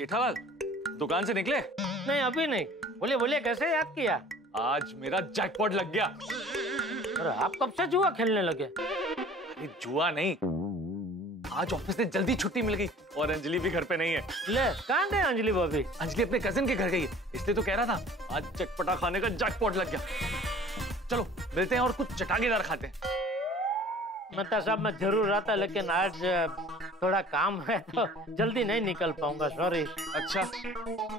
जेठालाल, दुकान से निकले? नहीं, अभी नहीं। बोलिए बोलिए, कैसे याद किया? आज मेरा जैकपॉट लग गया। अरे आप कब से जुआ खेलने लगे? अरे जुआ नहीं, आज ऑफिस से जल्दी छुट्टी मिल गई और अंजलि भी घर पे नहीं है। ले, कहाँ गए अंजलि भाभी? अंजलि अपने कजिन के घर गई है, इसलिए तो कह रहा था आज चटपटा खाने का जैकपॉट लग गया। चलो मिलते हैं और कुछ चटाकेदार खाते हैं। मतलब साहब मैं जरूर आता, लेकिन आज थोड़ा काम है तो जल्दी नहीं निकल पाऊंगा, सॉरी। अच्छा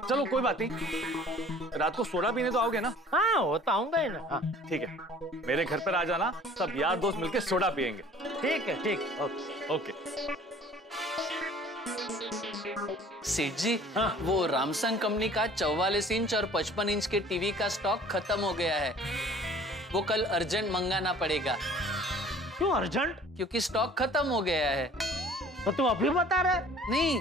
चलो कोई बात नहीं, रात को सोडा पीने तो आओगे ना? हाँ वो तो आऊंगा ही ना। हाँ ठीक है, मेरे घर पर आ जाना, सब यार दोस्त मिलके सोडा पियेंगे। ठीक है, ठीक, ओके ओके। सेठ जी, हाँ? वो रामसंग कंपनी का 44 इंच और 55 इंच के टीवी का स्टॉक खत्म हो गया है। वो कल अर्जेंट मंगाना पड़ेगा। क्यों अर्जेंट? क्योंकि स्टॉक खत्म हो गया है। तो तू अभी बता रहे? नहीं,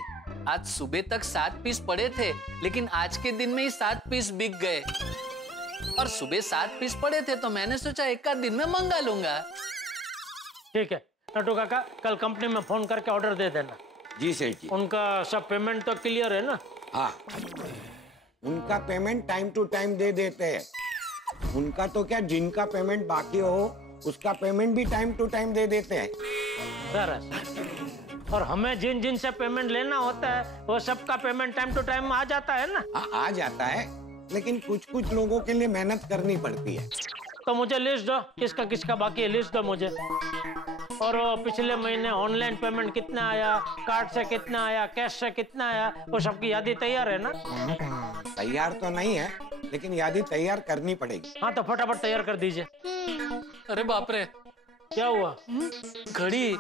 आज सुबह तक 7 पीस पड़े थे, लेकिन आज के दिन में ही 7 पीस बिक गए। और सुबह 7 पीस पड़े थे तो मैंने सोचा एक आध दिन में मंगा लूंगा। ठीक है नटू काका, कल कंपनी में फोन करके ऑर्डर दे देना। जी सेठ जी। उनका सब पेमेंट तो क्लियर है ना? हाँ, उनका पेमेंट टाइम टू टाइम दे देते हैं। उनका तो क्या, जिनका पेमेंट बाकी हो उसका पेमेंट भी टाइम टू टाइम दे देते हैं। सर, और हमें जिन जिन से पेमेंट लेना होता है वो सबका पेमेंट टाइम टू टाइम आ जाता है ना? आ जाता है, लेकिन कुछ कुछ लोगों के लिए मेहनत करनी पड़ती है। तो मुझे लिस्ट दो, किसका किसका बाकी है, लिस्ट दो मुझे। और वो पिछले महीने ऑनलाइन पेमेंट कितना आया, कार्ड से कितना आया, कैश से कितना आया, वो सबकी यादी तैयार है ना? तैयार तो नहीं है, लेकिन यादी तैयार करनी पड़ेगी। हाँ तो फटाफट तैयार कर दीजिए। अरे बाप रे, क्या हुआ? घड़ी।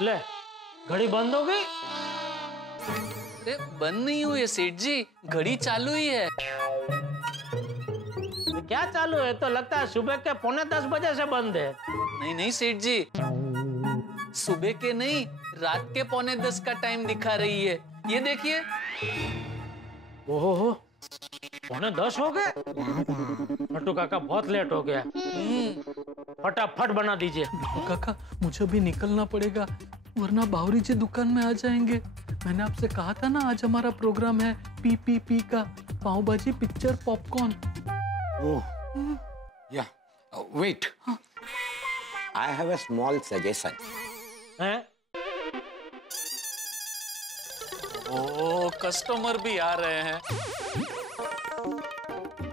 ले, घड़ी बंद हो गई? अरे बंद नहीं हुई है सेठ जी, घड़ी चालू ही है। क्या चालू है? तो लगता है सुबह के 9:45 बजे से बंद है। नहीं नहीं सेठ जी, सुबह के नहीं, रात के 9:45 का टाइम दिखा रही है। ये देखिए। ओहो, 9:45 हो गए? नट्टू काका बहुत लेट हो गया। फटाफट बना दीजिए। काका मुझे भी निकलना पड़ेगा, वरना बावरी जी दुकान में आ जाएंगे। मैंने आपसे कहा था ना आज हमारा प्रोग्राम है पी का, पाव भाजी picture popcorn. Oh, ya, wait, I have a small suggestion. हैं? ओ, कस्टमर भी आ रहे हैं।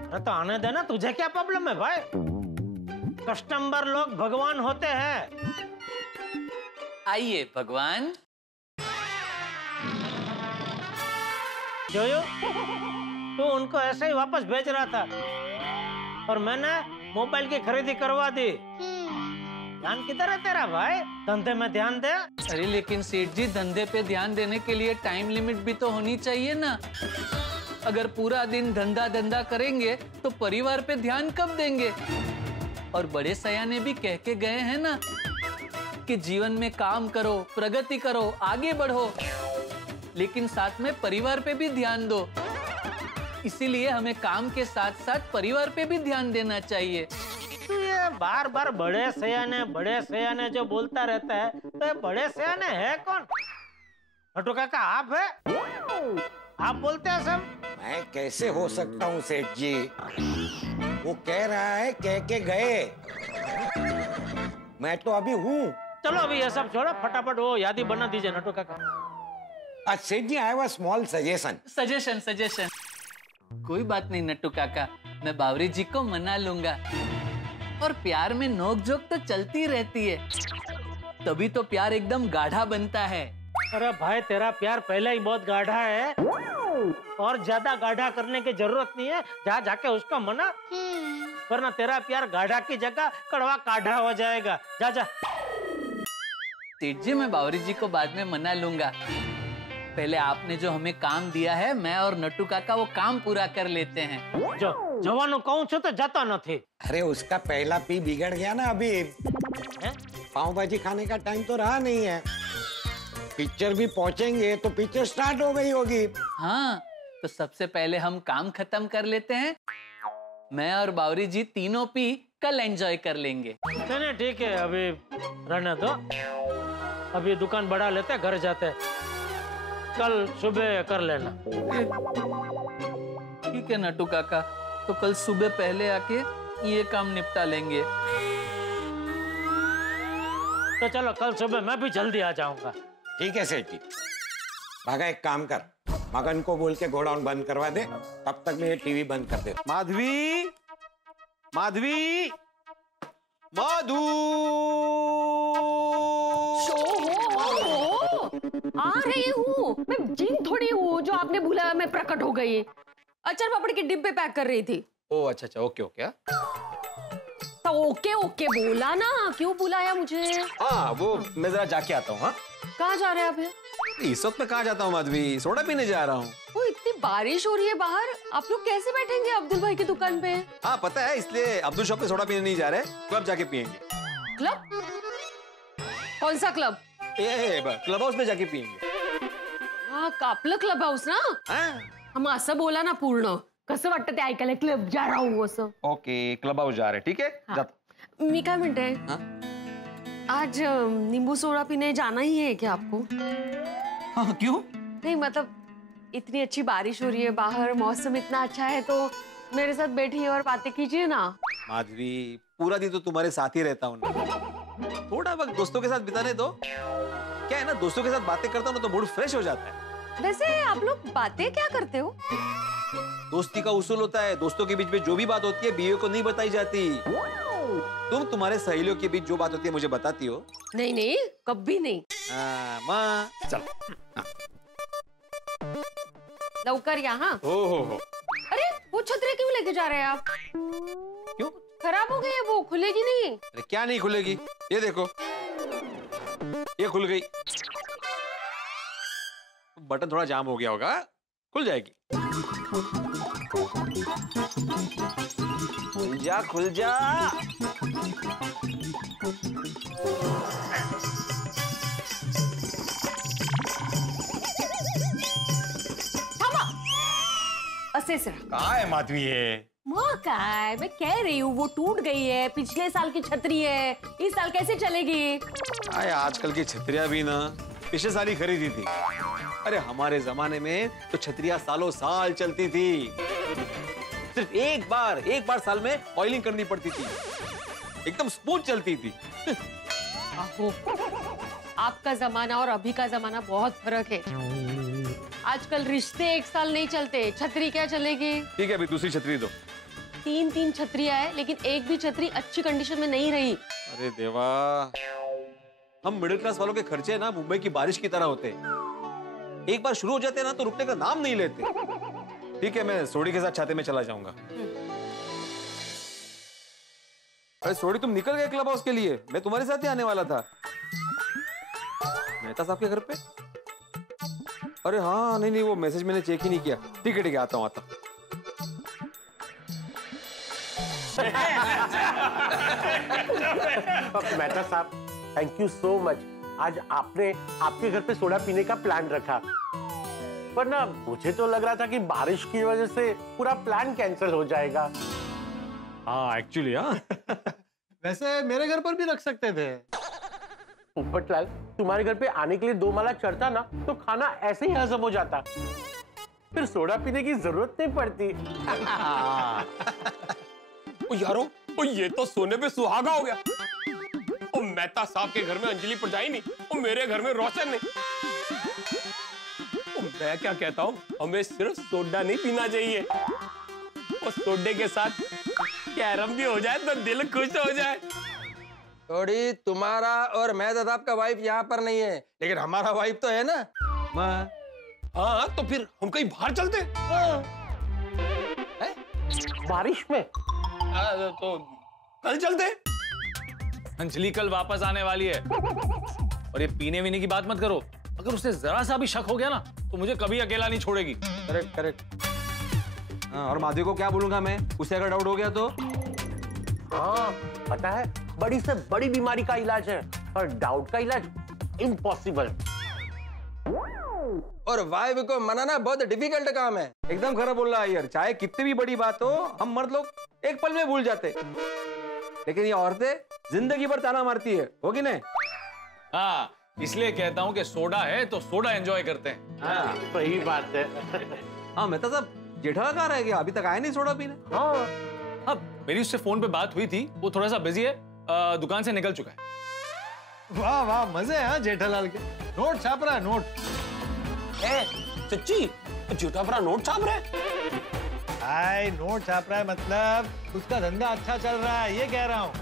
अरे तो आने देना, तुझे क्या प्रॉब्लम है भाई? कस्टमर लोग भगवान होते हैं। आइए भगवान। जोयो, तू उनको ऐसे ही वापस भेज रहा था और मैंने मोबाइल की खरीदी करवा दी। ध्यान किधर है तेरा भाई? धंधे में ध्यान दे। अरे लेकिन सेठ जी, धंधे पे ध्यान देने के लिए टाइम लिमिट भी तो होनी चाहिए ना। अगर पूरा दिन धंधा धंधा करेंगे तो परिवार पे ध्यान कब देंगे? और बड़े सयाने भी कह के गए हैं ना कि जीवन में काम करो, प्रगति करो, आगे बढ़ो, लेकिन साथ में परिवार पे भी ध्यान दो। इसीलिए हमें काम के साथ साथ परिवार पे भी ध्यान देना चाहिए। तू ये बार बार बड़े सयाने जो बोलता रहता है, तो ये बड़े सयाने है कौन? नट्टू काका आप है? आप बोलते हैं सब? मैं कैसे हो सकता हूँ सेठ जी? वो कह रहा है कह के गए, मैं तो अभी हूँ। चलो अभी ये सब छोड़ो, फटाफट वो यादी बना दीजिए Nattu Kaka. Seth ji, I have a small suggestion. Suggestion. कोई बात नहीं नट्टू काका, मैं बावरी जी को मना लूंगा। और प्यार में नोकझोंक तो चलती रहती है, तभी तो प्यार एकदम गाढ़ा बनता है। अरे भाई, तेरा प्यार पहले ही बहुत गाढ़ा है और ज्यादा गाढ़ा करने की जरूरत नहीं है। जा जाके उसका मना, वरना तेरा प्यार गाढ़ा की जगह कड़वा काढ़ा हो जाएगा। जा जा। सेठ जी, मैं बावरी जी को बाद में मना लूंगा। पहले आपने जो हमें काम दिया है, मैं और नट्टू काका वो काम पूरा कर लेते हैं। जो जवानों कहूं छो तो जाता न थे। अरे उसका पहला पी बिगड़ गया ना अभी। पाव भाजी खाने का टाइम तो रहा नहीं है। पिक्चर भी पहुंचेंगे तो पिक्चर स्टार्ट हो गई होगी। हाँ, तो सबसे पहले हम काम खत्म कर लेते हैं। मैं और बावरी जी तीनों पी कल एंजॉय कर लेंगे। नहीं ठीक है, अभी रहने दो, अभी दुकान बढ़ा लेते, घर जाते। कल सुबह कर लेना। ठीक है नटू काका, तो कल सुबह पहले आके ये काम निपटा लेंगे। तो चलो कल सुबह मैं भी जल्दी आ जाऊंगा। ठीक है सेठ जी। भागा, एक काम कर, मगन को बोल के गोडाउन बंद करवा दे, तब तक मैं ये टीवी बंद कर दे। माधवी, माधवी, माधु। आ रही हूँ मैं, जिन थोड़ी हूँ जो आपने बुलाया मैं प्रकट हो गई। अचार पापड़ के डिब्बे पैक कर रही थी। ओ अच्छा अच्छा, ओके ओके। तो ओके ओके बोला ना, क्यों बुलाया मुझे? हाँ वो मैं जरा जाके आता हूँ। हाँ कहाँ जा रहे हैं आप ये? इस वक्त मैं कहाँ जाता हूँ माधवी, सोडा पीने जा रहा हूँ। वो इतनी बारिश हो रही है बाहर, आप लोग कैसे बैठेंगे अब्दुल भाई की दुकान पे? हाँ पता है, इसलिए अब्दुल शॉप पे सोडा पीने नहीं जा रहे, क्लब जाके पियेंगे। क्लब? कौन सा क्लब? क्लब हाउस में जाके पियेंगे। हाँ कापलं क्लब हाऊस ना? हाँ? हम असं बोला ना पूर्ण, कसं वाटतं ते ऐकायला, क्लब जा रहा हूँ असं। ओके क्लब हाउस जा रहे, ठीक है। हाँ। जाता। मी काय म्हणते, हाँ? आज नींबू सोडा पीने जाना ही है क्या आपको? हाँ क्यों? नहीं मतलब इतनी अच्छी बारिश हो रही है बाहर, मौसम इतना अच्छा है, तो मेरे साथ बैठिए और बातें कीजिए ना। माधवी पूरा दिन तो तुम्हारे साथ ही रहता हूँ ना, थोड़ा वक्त दोस्तों के साथ बिताने दो। क्या है ना, दोस्तों के साथ बातें करता हूँ ना तो मूड फ्रेश हो जाता है। वैसे आप लोग बातें क्या करते हो? दोस्ती का उसूल होता है, दोस्तों के बीच में जो भी बात होती है बीवियों को नहीं बताई जाती। तुम तुम्हारे सहेलियों के बीच जो बात होती है मुझे बताती हो? नहीं नहीं, कभी नहीं। माँ चल। लवकर यहाँ। हो। अरे वो छतरी क्यों लेके जा रहे हैं आप? क्यों? खराब हो गई है वो, खुलेगी नहीं। अरे क्या नहीं खुलेगी, ये देखो ये खुल गई। बटन थोड़ा जाम हो गया होगा, खुल जाएगी। खुल जा खुल जा। असेच राहा। कहाँ है माधवी है? मग काय, मैं कह रही हूँ वो टूट गई है, पिछले साल की छतरी है, इस साल कैसे चलेगी? आए आजकल की छतरियां भी ना पिछले साल ही खरीदी थी। अरे हमारे जमाने में तो छतरियां सालों साल चलती थी, सिर्फ एक बार साल में ऑयलिंग करनी पड़ती थी, एकदम स्मूथ चलती थी। आहो, आपका जमाना और अभी का जमाना बहुत फर्क है। आजकल रिश्ते एक साल नहीं चलते, छतरी क्या चलेगी? ठीक है अभी दूसरी छतरी दो। 3 छतरियां है, लेकिन एक भी छतरी अच्छी कंडीशन में नहीं रही। अरे देवा, हम मिडिल क्लास वालों के खर्चे ना मुंबई की बारिश की तरह होते हैं, एक बार शुरू हो जाते हैं ना तो रुकने का नाम नहीं लेते। ठीक है मैं सोडी के साथ छाते में चला जाऊंगा। अरे सोडी तुम निकल गए क्लब हाउस के लिए, मैं तुम्हारे साथ ही आने वाला था। मेहता साहब के घर पे? अरे हाँ नहीं वो मैसेज मैंने चेक ही नहीं किया। ठीक है आता हूँ। मेहता साहब थैंक यू सो मच, आज आपने आपके घर पे सोडा पीने का प्लान रखा, पर ना मुझे तो लग रहा था कि बारिश की वजह से पूरा प्लान कैंसिल हो जाएगा। हाँ एक्चुअली हाँ। वैसे मेरे घर पर भी रख सकते थे। पोपटलाल, तुम्हारे घर पे आने के लिए 2 माला चढ़ता ना तो खाना ऐसे ही हजम हो जाता, फिर सोडा पीने की जरूरत नहीं पड़ती। ओ यारो, ओ ये तो सोने पे सुहागा हो गया। ओ मेहता साहब के घर में अंजलि परजाई नहीं, ओ मेरे घर में रोशन नहीं। ओ मैं क्या कहता हूँ, हमें सिर्फ सोडा नहीं पीना चाहिए, और सोडे के साथ कैरम भी हो जाए तो दिल खुश हो जाए। थोड़ी तुम्हारा और मेहता साहब का वाइफ यहाँ पर नहीं है, लेकिन हमारा वाइफ तो है ना। हाँ तो फिर हम कहीं बाहर चलते। बारिश में? तो कल चलते। अंजलि कल वापस आने वाली है, और ये पीने वीने की बात मत करो, अगर उसे जरा सा भी शक हो गया ना तो मुझे कभी अकेला नहीं छोड़ेगी। करेक्ट। हाँ, और माधवी को क्या बोलूंगा मैं, उसे अगर डाउट हो गया तो? हाँ पता है, बड़ी से बड़ी बीमारी का इलाज है, और डाउट का इलाज इम्पॉसिबल। और वाइफ को मनाना बहुत डिफिकल्ट काम है। एकदम खराब बोल रहा है यार, चाहे कितनी भी बड़ी बात हो हम मर्द लोग एक पल में भूल जाते, लेकिन ये औरतें जिंदगी भर ताना मारती है, होगी नहीं? हाँ, इसलिए कहता हूँ कि सोडा है तो सोडा एंजॉय करते हैं। हाँ, सही बात है। हाँ मेहता साहब, जेठालाल कहाँ रह गया? अभी तक आया नहीं सोडा पीने। हाँ, अब मेरी उससे फोन पे बात हुई थी, वो थोड़ा सा बिजी है, दुकान से निकल चुका है। वाह वाह, मजे हैं जेठालाल के। नोट छाप रहा है, नोट। सच्ची झूठा नोट छाप रहे? हाय, नोट छाप रहा है मतलब उसका धंधा अच्छा चल रहा है, ये कह रहा हूँ।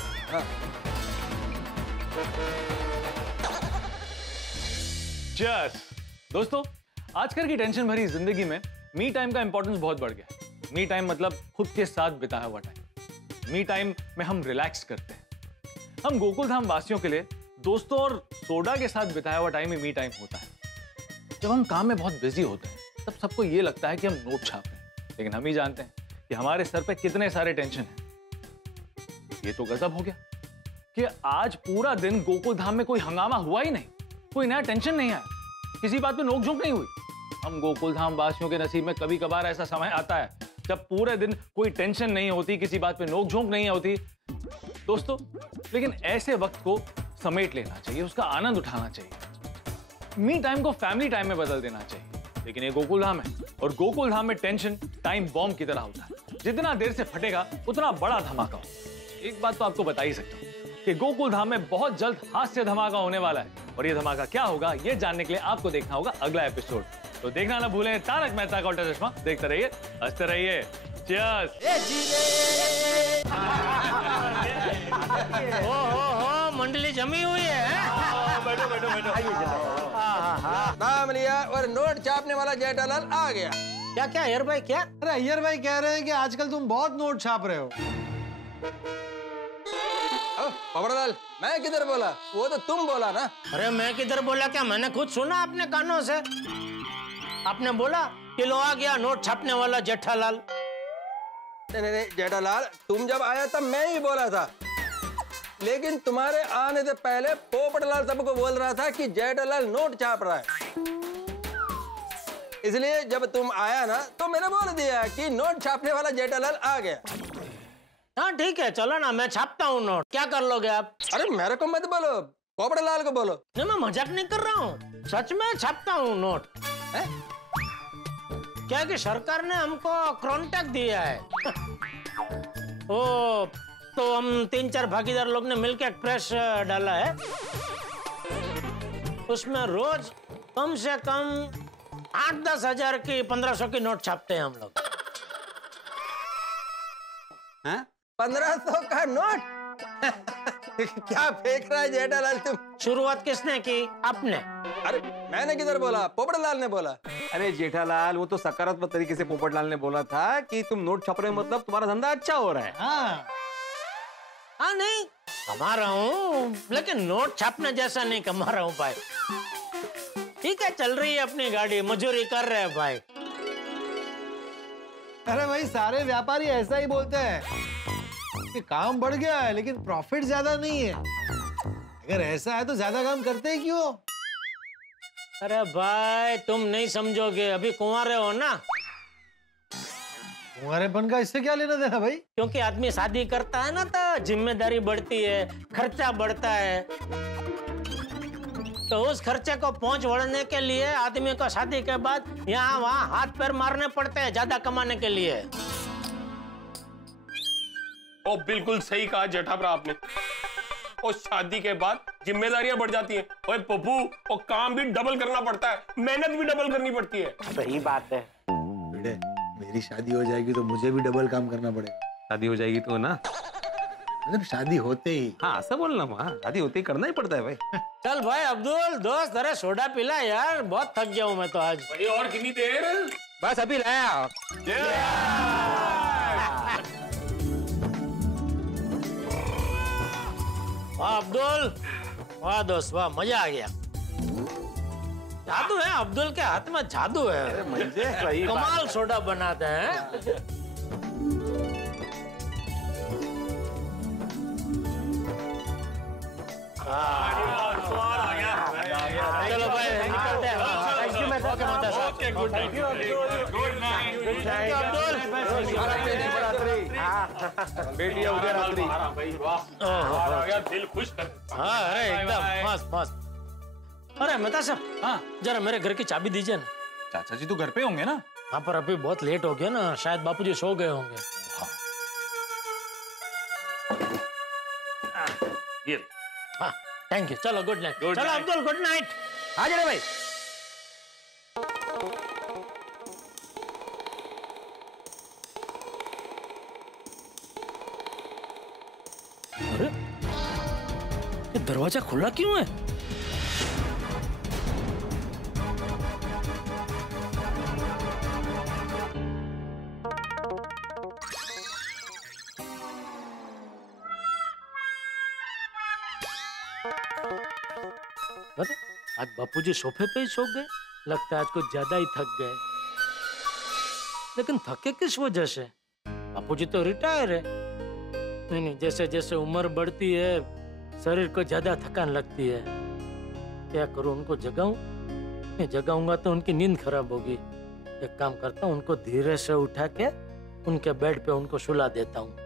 चीयर्स। दोस्तों, आजकल की टेंशन भरी जिंदगी में मी टाइम का इंपॉर्टेंस बहुत बढ़ गया है। मी टाइम मतलब खुद के साथ बिताया हुआ टाइम। मी टाइम में हम रिलैक्स करते हैं। हम गोकुल धाम वासियों के लिए दोस्तों और सोडा के साथ बिताया हुआ टाइम ही मी टाइम होता है। जब हम काम में बहुत बिजी होते हैं तब सबको ये लगता है कि हम नोट छाप रहे हैं, लेकिन हम ही जानते हैं कि हमारे सर पे कितने सारे टेंशन हैं। ये तो गजब हो गया कि आज पूरा दिन गोकुल धाम में कोई हंगामा हुआ ही नहीं, कोई नया टेंशन नहीं आया, किसी बात पे नोकझोंक नहीं हुई। हम गोकुल धाम वासियों के नसीब में कभी कभार ऐसा समय आता है जब पूरे दिन कोई टेंशन नहीं होती, किसी बात पे नोकझोंक नहीं होती। दोस्तों, लेकिन ऐसे वक्त को समेट लेना चाहिए, उसका आनंद उठाना चाहिए। मी टाइम को फैमिली टाइम में बदल देना चाहिए। लेकिन ये गोकुल धाम है और गोकुल धाम में टेंशन टाइम बॉम्ब की तरह होता है, जितना देर से फटेगा उतना बड़ा धमाका होगा। एक बात तो आपको बता ही सकता हूँ कि गोकुल धाम में बहुत जल्द हास्य धमाका होने वाला है, और ये धमाका क्या होगा ये जानने के लिए आपको देखना होगा अगला एपिसोड। तो देखना ना भूलें तारक मेहता का उल्टा चश्मा। देखते रहिए, हंसते रहिए। चीयर्स। हो मंडली जमी हुई है। बैठो बैठो बैठो। नाम लिया और नोट छापने वाला जेठालाल आ गया। क्या क्या अय्यर भाई, क्या? अरे अय्यर भाई कह रहे हैं कि आजकल तुम बहुत नोट छाप रहे हो। पबड़लाल, मैं किधर बोला? वो तो तुम बोला ना। अरे मैं किधर बोला? क्या मैंने खुद सुना अपने कानों से। आपने बोला कि लो आ गया नोट छापने वाला जेठालाल। नहीं जेठालाल, तुम जब आया तब मैं ही बोला था, लेकिन तुम्हारे आने से पहले पोपटलाल सबको बोल रहा था कि जेठालाल नोट छाप रहा है। इसलिए जब तुम आया ना तो मैंने बोल दिया कि नोट छापने वाला जेठालाल आ गया। हाँ ठीक है, चलो ना, मैं छापता हूँ नोट। क्या कर लोगे आप? अरे मेरे को मत बोलो, पोपटलाल को बोलो। नहीं, मैं मजाक नहीं कर रहा हूँ, सच में छापता हूँ नोट। है? क्या है कि सरकार ने हमको कॉन्ट्रैक्ट दिया है। ओ, तो हम 3-4 भागीदार लोग ने मिलकर एक प्रेस डाला है। उसमें रोज कम से कम 8-10 हजार की 1500 की नोट छापते हैं हम लोग। 1500 का नोट? क्या फेंक रहा है जेठालाल तुम? शुरुआत किसने की? आपने। अरे मैंने किधर बोला, पोपटलाल ने बोला। अरे जेठालाल, वो तो सकारात्मक तरीके से पोपटलाल ने बोला था कि तुम नोट छाप रहे हो, मतलब तुम्हारा धंधा अच्छा हो रहा है। हाँ नहीं कमा रहा हूँ, लेकिन नोट छापने जैसा नहीं कमा रहा हूँ भाई। ठीक है, चल रही है अपनी गाड़ी, मजूरी कर रहे हैं भाई। अरे भाई, सारे व्यापारी ऐसा ही बोलते हैं कि काम बढ़ गया है लेकिन प्रॉफिट ज्यादा नहीं है। अगर ऐसा है तो ज्यादा काम करते ही क्यों? अरे भाई तुम नहीं समझोगे, अभी कुंवारे हो ना। कुंवारेपन का इससे क्या लेना देना भाई? क्योंकि आदमी शादी करता है ना तो जिम्मेदारी बढ़ती है, खर्चा बढ़ता है। तो उस खर्चे को पहुंच वढ़ने के लिए आदमी को शादी के बाद यहाँ वहाँ हाथ पैर मारने पड़ते हैं ज्यादा कमाने के लिए। ओ बिल्कुल सही कहा जेठाभरा आपने। और शादी के बाद जिम्मेदारियां बढ़ जाती हैं। ओए पप्पू, और काम भी डबल करना पड़ता है, मेहनत भी डबल करनी पड़ती है। सही बात है। बेटे, मेरी शादी हो जाएगी तो मुझे भी डबल काम करना पड़ेगा। शादी हो जाएगी तो ना, मतलब शादी होते ही। हाँ ऐसा बोलना, वहाँ शादी होते ही करना ही पड़ता है भाई। चल भाई अब्दुल दोस्त, अरे सोडा पिला यार, बहुत थक गया हूँ मैं तो आज। भाई और कितनी देर? बस अभी लाया। वाह अब्दुल, वाह दोस्त, वाह मजा आ गया। जादू है अब्दुल के हाथ में, जादू है। कमाल सोडा बनाते हैं। चलो भाई निकलते हैं। थैंक यू ओके माता साहब। Okay, good night. Good night Abdul. बेटी उधर रात्रि। भाई वाह, आ गया, दिल खुश कर। हाँ अरे एकदम मस्त मस्त। अरे मेहता साहब, हाँ जरा मेरे घर की चाबी दीजिए ना। चाचा जी तो घर पे होंगे ना? हाँ, पर अभी बहुत लेट हो गया ना, शायद बापूजी सो गए होंगे। ये हाँ, थैंक यू। चलो गुड नाइट। चलो अब्दुल, गुड नाइट। हाँ जरा भाई। अरे ये दरवाजा खुला क्यों है? अरे आज बापूजी सोफे पे ही सो गए। लगता है आज कुछ ज्यादा ही थक गए। लेकिन थके किस वजह से? बापूजी तो रिटायर है। नहीं, जैसे जैसे उम्र बढ़ती है शरीर को ज्यादा थकान लगती है। क्या करूं, उनको जगाऊं? नहीं जगाऊंगा तो उनकी नींद खराब होगी। एक काम करता हूं, उनको धीरे से उठा के उनके बेड पे उनको सुला देता हूँ।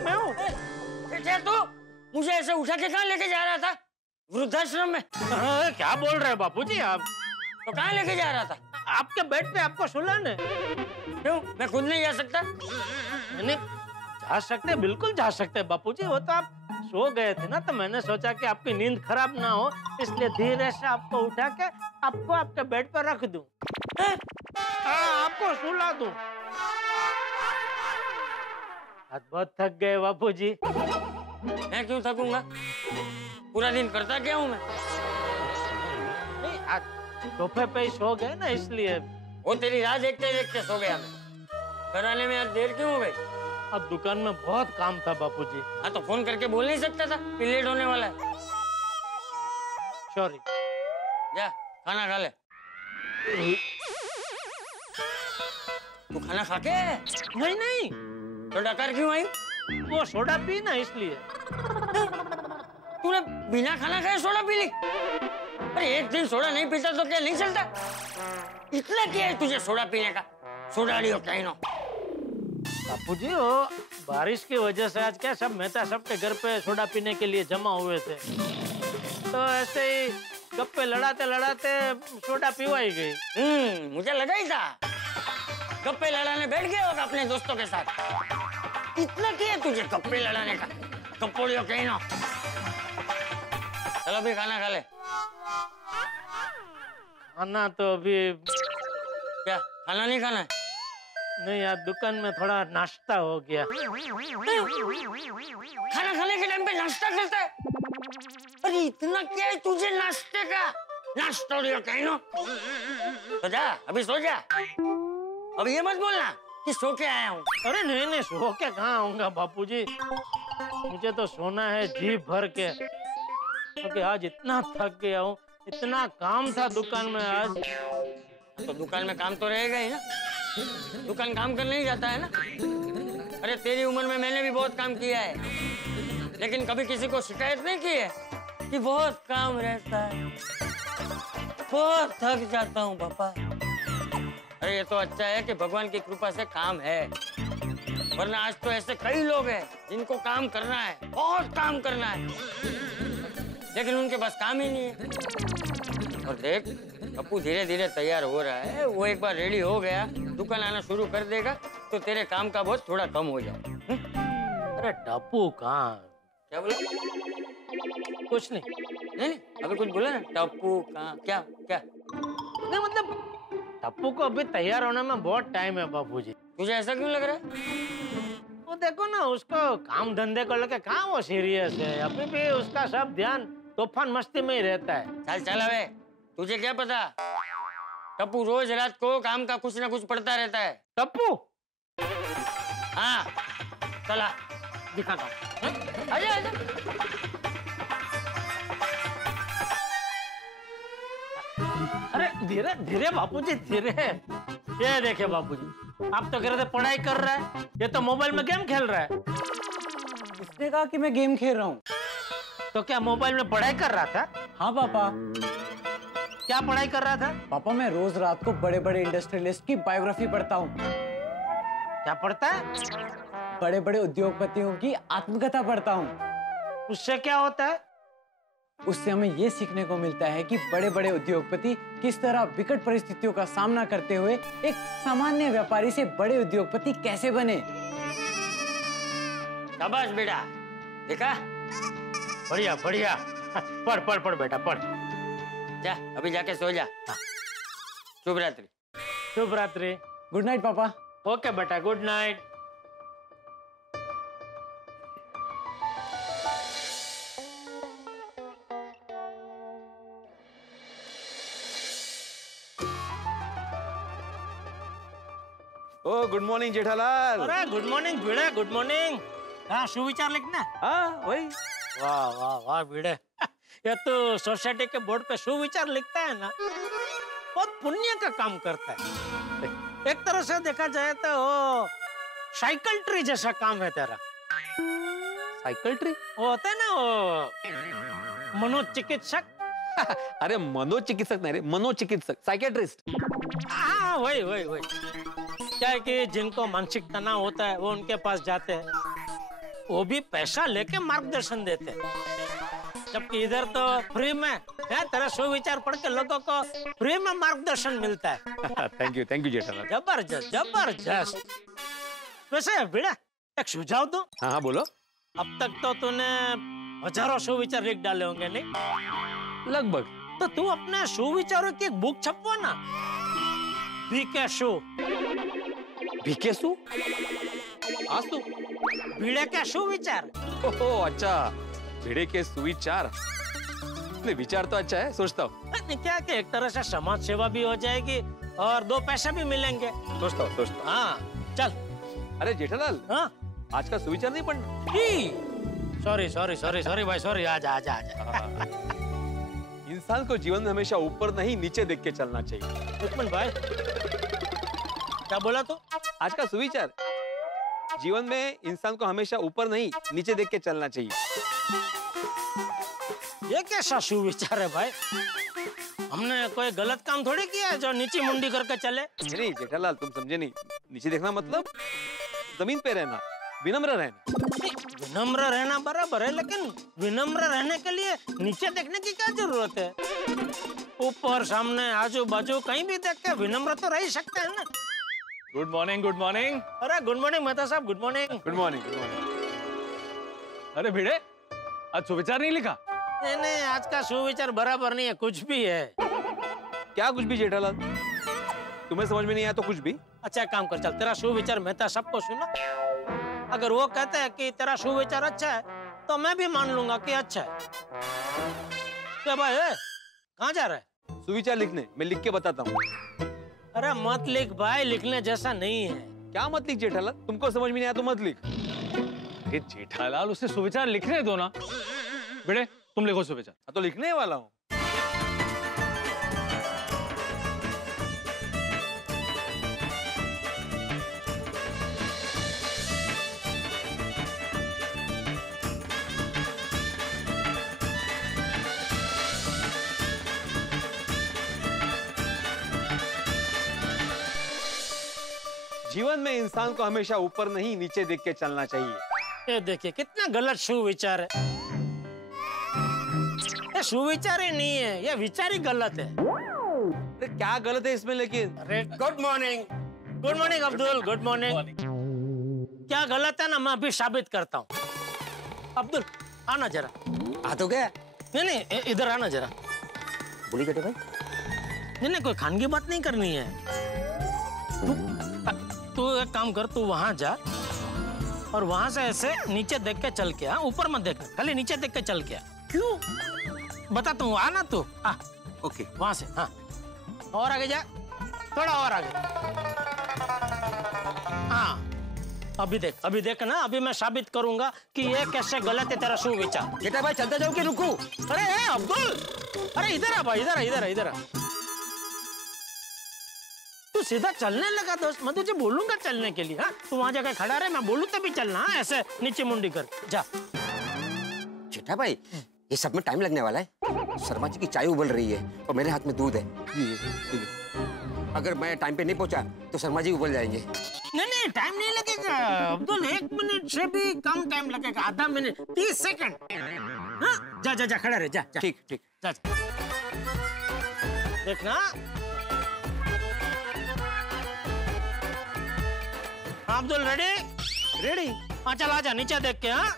मैं हूँ। तो मुझे ऐसे उठा के कहाँ लेके जा रहा था? वृद्धाश्रम में? क्या बोल रहे हैं बापूजी आप? तो कहाँ लेके जा रहा था? आपके बेड पे आपको सुलाने। क्यों, मैं खुद नहीं जा सकता? नहीं, जा सकते, बिल्कुल जा सकते बापूजी। वो तो आप सो गए थे ना, तो मैंने सोचा कि आपकी नींद खराब ना हो, इसलिए धीरे से आपको उठा के आपको आपके बेड पर रख दूं। आपको सुला दूं। आज बहुत थक गए बापूजी। मैं क्यों थकूंगा? पूरा दिन करता क्या हूँ मैं? नहीं, आज सोफे पे ही सो गए ना, इसलिए। वो तेरी राह देखते देखते सो गया मैं। घर आने में आज देर क्यों हो गई? अब दुकान में बहुत काम था बापूजी। हाँ तो फोन करके बोल नहीं सकता था कि लेट होने वाला है? सॉरी। जा खाना खा ले। तू खाना खा के? नहीं नहीं। तो डकार क्यों आई? वो सोडा पी ना, इसलिए। तूने बिना खाना खाए सोडा पी ली? अरे एक दिन सोडा नहीं पीता तो क्या नहीं चलता? इतना क्या है तुझे सोडा पीने का? सोडा लियो कहीं ना। बापूजी वो बारिश की वजह से आज क्या सब मेहता सबके घर पे सोडा पीने के लिए जमा हुए थे, तो ऐसे ही गप्पे लड़ाते लड़ाते सोडा पीवाई गई। मुझे लगा ही था गप्पे लड़ाने बैठ गए होगा अपने दोस्तों के साथ। इतना क्या है तुझे गप्पे लड़ाने का? गप्पोड़ियों कहीं ना। चलो भी खाना खा ले। खाना तो अभी क्या खाना नहीं खाना है? नहीं, यार दुकान में थोड़ा नाश्ता हो गया। खाना खाने के टाइम पे नाश्ता करता है? अरे इतना क्या है तुझे नाश्ते का? नाश्तोड़ियों कहीं ना। तो जा अभी सो जा। अब ये मत बोलना कि सो के आया हूँ। अरे नहीं नहीं, सो के कहाँ आऊंगा बापूजी। मुझे तो सोना है जी भर के, क्योंकि आज इतना थक गया हूँ। इतना काम था दुकान में आज। तो दुकान में काम तो रहेगा ही ना। दुकान काम करने ही जाता है ना। अरे तेरी उम्र में मैंने भी बहुत काम किया है, लेकिन कभी किसी को शिकायत नहीं की है कि बहुत काम रहता है, बहुत थक जाता हूँ पापा। अरे ये तो अच्छा है कि भगवान की कृपा से काम है, वरना आज तो ऐसे कई लोग हैं जिनको काम करना है, बहुत काम करना है, लेकिन उनके पास काम ही नहीं है। और देख पप्पू धीरे धीरे तैयार हो रहा है। वो एक बार रेडी हो गया, दुकान आना शुरू कर देगा, तो तेरे काम का बोझ थोड़ा कम हो जाए। अरे टप्पू कहाँ? क्या बोला? कुछ नहीं। नहीं अभी कुछ बोला ना। टप्पू कहाँ? क्या क्या? नहीं मतलब टप्पू को अभी तैयार होने में बहुत टाइम है बापूजी। तुझे ऐसा क्यों लग रहा है? वो देखो ना, उसको काम धंधे को लेके कहाँ वो सीरियस है। अभी भी उसका सब ध्यान तूफान मस्ती में ही रहता है। चल चल अबे, तुझे क्या पता? टप्पू रोज रात को काम का कुछ ना कुछ पढ़ता रहता है। टप्पू? हाँ चला दिखाता हूँ। आजा आजा। अरे धीरे धीरे बापूजी धीरे। ये देखे बापूजी, आप तो कह रहे थे पढ़ाई कर रहा है, ये तो मोबाइल में गेम खेल रहा है। उसने कहा कि मैं गेम खेल रहा हूँ। तो क्या मोबाइल में पढ़ाई कर रहा था? हाँ पापा। क्या पढ़ाई कर रहा था? पापा मैं रोज रात को बड़े बड़े इंडस्ट्रियलिस्ट की बायोग्राफी पढ़ता हूँ। क्या पढ़ता है? बड़े बड़े उद्योगपतियों की आत्मकथा पढ़ता हूँ। उससे क्या होता है? उससे हमें ये सीखने को मिलता है कि बड़े बड़े उद्योगपति किस तरह विकट परिस्थितियों का सामना करते हुए एक सामान्य व्यापारी से बड़े उद्योगपति कैसे बने। शाबाश बेटा, देखा? बढ़िया बढ़िया। पढ़ पढ़ पढ़ बेटा पढ़। जा अभी जाके सो जा। शुभ रात्रि। शुभ रात्रि। गुड नाइट पापा। ओके बेटा, गुड नाइट। ओ गुड मॉर्निंग जेठालाल। अरे गुड मॉर्निंग भिड़े, गुड मॉर्निंग। हाँ, सुविचार लिखना। हाँ वही। वाह वाह वाह भिड़े, ये तो सोसाइटी के बोर्ड पे सुविचार लिखता है ना, बहुत पुण्य का काम करता है। एक तरह से देखा जाए तो वो साइकिल ट्री जैसा काम है तेरा। Cycle tree? वो होता है ना वो मनोचिकित्सक। अरे मनोचिकित्सक नहीं रे, मनोचिकित्सक, साइकेट्रिस्ट। हाँ वही वही वही। क्या है कि जिनको मानसिक तनाव होता है वो उनके पास जाते हैं, वो भी पैसा लेके मार्गदर्शन देते हैं। जबकि इधर तो फ्री में है, तेरा सुविचार पढ़ के लोगों को फ्री में मार्गदर्शन मिलता है। Thank you Jethalal. जबरदस्त जबरदस्त। वैसे बेटा एक सुझाव दो। हाँ हाँ बोलो। अब तक तो तूने हजारों सुविचार लिख डाले होंगे नहीं? लगभग। तो तू अपने सुविचारों की एक बुक छपवा ना, भिकेशु आंसू भिड़े के सुविचार। ओहो अच्छा, भिड़े के सुविचार। नहीं विचार तो अच्छा है, सोचता हूँ। क्या कि एक तरह से समाज सेवा भी हो जाएगी और दो पैसे भी मिलेंगे। सोचता हूँ। हाँ चल। अरे जेठालाल, हाँ आज का सुविचार नहीं पढ़ना? सॉरी सॉरी सॉरी सॉरी भाई, सॉरी। आजा आजा आजा। इंसान को जीवन में हमेशा ऊपर नहीं नीचे देख के चलना चाहिए। दुश्मन भाई क्या बोला तू? आज का सुविचार, जीवन में इंसान को हमेशा ऊपर नहीं नीचे देख के चलना चाहिए। ये कैसा सुविचार है भाई? हमने कोई गलत काम थोड़ी किया है जो नीची मुंडी करके चले। नहीं जेठालाल, तुम समझे नहीं। नीचे देखना मतलब जमीन पे रहना, विनम्र रहना। विनम्र रहना बराबर है, लेकिन विनम्र रहने के लिए नीचे देखने की क्या जरूरत है? ऊपर सामने आजू बाजू कहीं भी देख के विनम्र तो रह ही सकते हैं ना। Good morning, good morning. अरे गुड मॉर्निंग मेहता साहब, good morning. Good morning, good morning. अरे भिड़े, आज सुविचार नहीं लिखा? नहीं, आज का सुविचार बराबर नहीं है, कुछ भी है। क्या कुछ भी जेठालाल? तुम्हें समझ में नहीं आया तो कुछ भी? अच्छा काम कर, चल तेरा सुविचार मेहता सबको सुना। अगर वो कहते हैं कि तेरा सुविचार अच्छा है तो मैं भी मान लूंगा कि अच्छा है। क्या भाई कहाँ जा रहा है? सुविचार लिखने। मैं लिख के बताता हूँ। अरे मत लिख भाई, लिखने जैसा नहीं है। क्या मत लिख जेठालाल? तुमको समझ में नहीं आया तो मत लिख। अरे जेठालाल, उसे सुविचार लिखने दो ना। भिड़े तुम लिखो सुविचार। तो लिखने वाला हूँ। जीवन में इंसान को हमेशा ऊपर नहीं नीचे देख के चलना चाहिए। ये देखिए कितना गलत सुविचार है। ये सुविचार ही नहीं है, ये विचार ही गलत है। अरे क्या गलत है इसमें? लेकिन अरे good morning, good morning Abdul, good morning. क्या गलत है ना, मैं अभी साबित करता हूँ। अब्दुल आना जरा। आ तो गया। नहीं इधर आना जरा। बोली बेटे भाई। नहीं कोई खानगी बात नहीं करनी है। तू एक काम कर, तू वहां जा और वहां से ऐसे नीचे देख के चल के आ, ऊपर मत देखना, खाली नीचे देख के चल के आ। क्यों बताता हूँ, आना तू। ओके वहां से। हाँ और आगे जा, थोड़ा और आगे। हाँ अभी देख ना, अभी मैं साबित करूंगा कि ये कैसे गलत है तेरा सुविचार। बेटा भाई चलते जाओ कि रुकूं? अरे अब्दुल, अरे इधर आ भाई, इधर आ। तू सीधा चलने लगा दोस्त, मैं तुझे बोलूंगा चलने के लिए। हाँ तू वहां जाकर खड़ा रहे, मैं बोलूं तभी चलना। हाँ ऐसे नीचे मुंडी कर जा। जेठा भाई ये सब में टाइम लगने वाला है। शर्मा जी की चाय उबल रही है और मेरे हाथ में दूध है। अगर मैं टाइम पे नहीं पहुंचा तो शर्मा जी उबल जाएंगे। नहीं टाइम नहीं लगेगा अब्दुल, 1 मिनट से भी कम टाइम लगेगा, आधा मिनट 30 सेकंड। हाँ जा जा जा खड़ा रहे, जा जा। ठीक ठीक जा, जा। देखना अब्दुल, रेडी रेडी? हाँ चल आजा, नीचे देख के। हाँ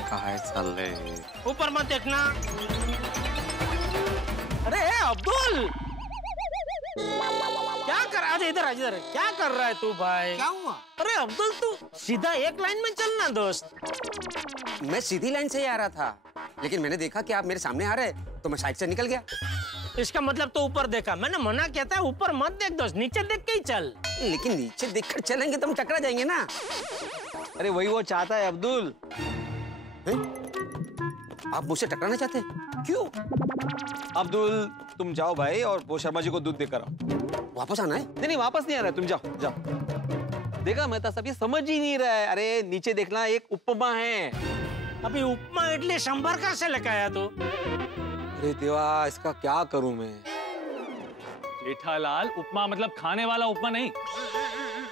कहाँ है साले? ऊपर मत देखना। अरे अब्दुल क्या कर, आजा इधर इधर, क्या कर रहा है तू भाई? क्या हुआ? अरे अब्दुल तू सीधा एक लाइन में चलना दोस्त। मैं सीधी लाइन से ही आ रहा था, लेकिन मैंने देखा कि आप मेरे सामने आ रहे तो मैं साइड से निकल गया। इसका मतलब तो ऊपर देखा? मैंने मना किया था ऊपर मत देख दोस्त, नीचे देख के ही चल। लेकिन नीचे देखकर चलेंगे तो हम टकरा जाएंगे ना। अरे वही वो चाहता है अब्दुल। आप मुझसे टकराना चाहते हैं? क्यों? अब्दुल तुम जाओ भाई और वो शर्मा जी को दूध देकर आओ। वापस आना है? नहीं नहीं वापस नहीं आ रहा है, तुम जाओ जाओ। देखा मेहता साहब ये समझ ही नहीं रहा है। अरे नीचे देखना, एक उपमा है। अभी उपमा इडली सांभर कहाँ से लेकर आया तू? अरे देवा, इसका क्या करूं मैं? जेठालाल, उपमा मतलब खाने वाला उपमा नहीं।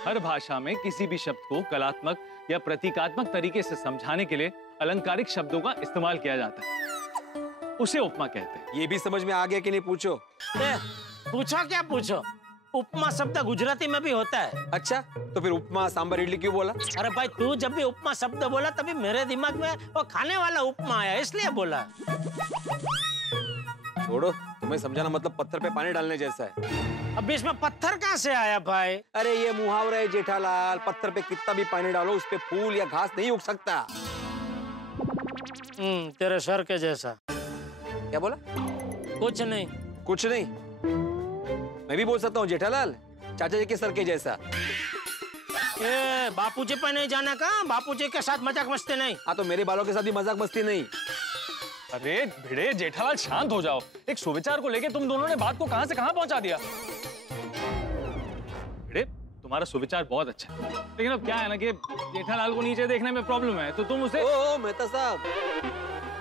हर भाषा में किसी भी शब्द को कलात्मक या प्रतीकात्मक तरीके से समझाने के लिए अलंकारिक शब्दों का इस्तेमाल किया जाता है, उसे उपमा कहते हैं। ये भी समझ में आ गया कि नहीं? पूछो। पूछो क्या पूछो? उपमा शब्द गुजराती में भी होता है। अच्छा तो फिर उपमा सांभर इडली क्यों बोला? अरे भाई तू जब भी उपमा शब्द बोला तभी मेरे दिमाग में वो खाने वाला उपमा आया, इसलिए बोला। छोड़ो, तुम्हें समझाना मतलब पत्थर पे पानी डालने जैसा है। अब इसमें पत्थर कहाँ से आया भाई? अरे ये मुहावरा है जेठालाल, पत्थर पे कितना भी पानी डालो उस पे फूल या घास नहीं उग सकता। तेरे सर के जैसा। क्या बोला? कुछ नहीं। कुछ नहीं? मैं भी बोल सकता हूँ जेठालाल, चाचा जी के सर के जैसा। ए, बापूजी पे नहीं जाना का, बापूजी के साथ मजाक मस्ती नहीं। हाँ तो मेरे बालों के साथ भी मजाक मस्ती नहीं। अरे भिड़े जेठालाल शांत हो जाओ। एक सुविचार को लेके तुम दोनों ने बात को कहां से कहां पहुंचा दिया। भिड़े तुम्हारा सुविचार बहुत अच्छा है, लेकिन अब क्या है ना कि जेठालाल को नीचे देखने में प्रॉब्लम है, तो तुम उसे। ओ मेहता साहब,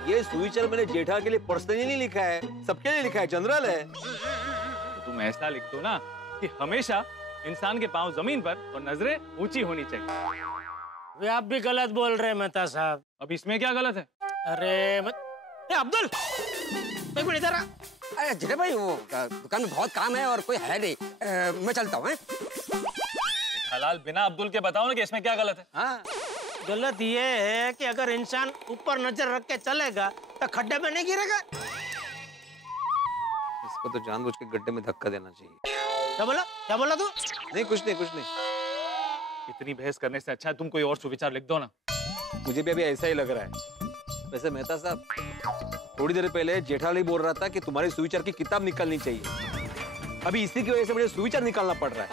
ये सुविचार मैंने जेठा के लिए पर्सनली नहीं लिखा है, सबके लिए लिखा है, जनरल है। तो तुम ऐसा लिख दो ना कि हमेशा इंसान के पांव जमीन पर और नजरें ऊंची होनी चाहिए। वे आप भी गलत बोल रहे हैं मेहता साहब। अब इसमें क्या गलत है? अरे अब्दुल एक मिनट इधर आ। अरे जेठा भाई वो दुकान में बहुत काम है और कोई है नहीं, मैं चलता हूँ। हलाल बिना अब्दुल के बताओ ना कि इसमें क्या गलत है। हाँ गलत ये है कि अगर इंसान ऊपर नजर रख के चलेगा तो खड्डे में नहीं गिरेगा। इसको तो जानबूझ के गड्ढे में धक्का देना चाहिए। क्या बोला? क्या बोला तू? नहीं कुछ नहीं कुछ नहीं। इतनी बहस करने से अच्छा है तुम कोई और सुविचार लिख दो ना। मुझे भी अभी ऐसा ही लग रहा है। वैसे मेहता साहब, थोड़ी देर पहले जेठालाल बोल रहा था कि तुम्हारी सुविचार की किताब निकालनी चाहिए। अभी इसी की वजह से मुझे सुविचार निकालना पड़ रहा है।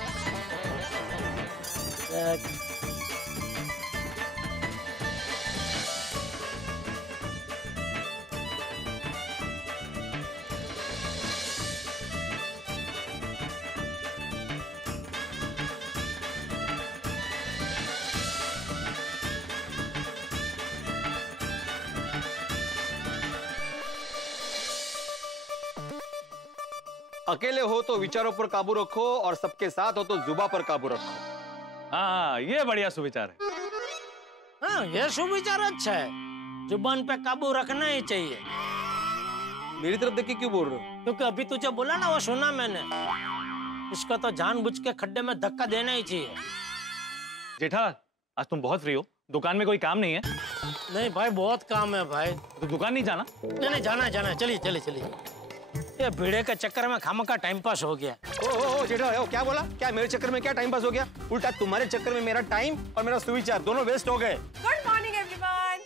अकेले हो तो विचारों पर काबू रखो और सबके साथ हो तो जुबान पर काबू रखो। हाँ ये बढ़िया सुविचार है। हाँ ये सुविचार अच्छा है, जुबान पे काबू रखना ही चाहिए। मेरी तरफ देख के क्यों बोल रहे हो? क्योंकि अभी तुझे बोला ना वो सुना मैंने। इसको तो जानबूझ के खड्डे में धक्का देना ही चाहिए। जेठालाल आज तुम बहुत फ्री हो, दुकान में कोई काम नहीं है? नहीं भाई बहुत काम है भाई। तो दुकान नहीं जाना? नहीं जाना है जाना है, चलिए चलिए चलिए। ये भिड़े के चक्कर में खामखा टाइम पास हो गया। ओ जेठालाल क्या बोला? क्या मेरे चक्कर में क्या टाइम पास हो गया? उल्टा तुम्हारे चक्कर में मेरा टाइम और मेरा सुविचार दोनों वेस्ट हो गए। Good morning everyone.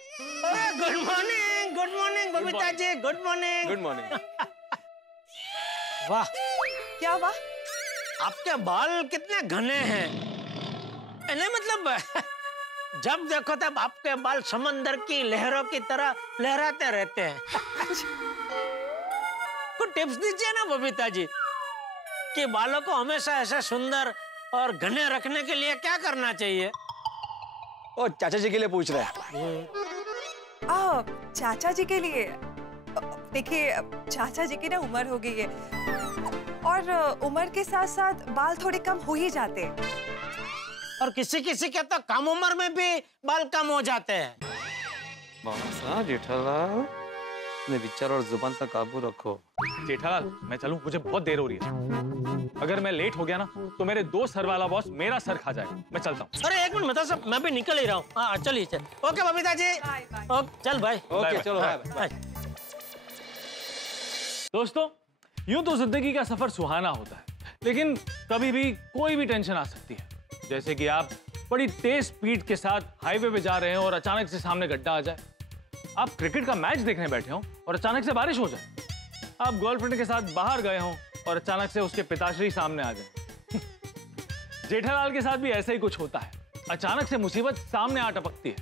Good morning Babita ji, good morning. Good morning. वाह क्या वाह? आपके बाल कितने घने हैं। नहीं मतलब जब देखो तब आपके बाल समंदर की लहरों की तरह लहराते रहते हैं। कुछ टिप्स दीजिए ना बबीता जी कि बालों को हमेशा ऐसा सुंदर और घने रखने के लिए क्या करना चाहिए। ओ चाचा जी के लिए पूछ रहे हैं। चाचा जी के लिए देखिए चाचा जी की ना उम्र हो गई है और उम्र के साथ साथ बाल थोड़े कम हो ही जाते हैं। और किसी किसी के तो कम उम्र में भी बाल कम हो जाते हैं। जेठालाल अपने विचार और जुबान पर काबू रखो। जेठालाल मैं चलूं, मुझे बहुत देर हो रही है। अगर मैं लेट हो गया ना तो मेरे दो सर वाला बॉस मेरा सर खा जाएगा। मैं चलता हूँ। अरे एक मिनट मतलब मैं भी निकल ही रहा हूँ। हाँ चलिए चल। ओके बबीता जी। चल भाई। ओके चलो बाय। दोस्तों यूं तो जिंदगी का सफर सुहाना होता है, लेकिन कभी भी कोई भी टेंशन आ सकती है। जैसे कि आप बड़ी तेज स्पीड के साथ हाईवे पे जा रहे हैं और अचानक से सामने गड्ढा आ जाए। आप क्रिकेट का मैच देखने बैठे हो और अचानक से बारिश हो जाए। आप गर्लफ्रेंड के साथ बाहर गए हो और अचानक से उसके पिताश्री सामने आ जाए। जेठालाल के साथ भी ऐसा ही कुछ होता है। अचानक से मुसीबत सामने आ टपकती है।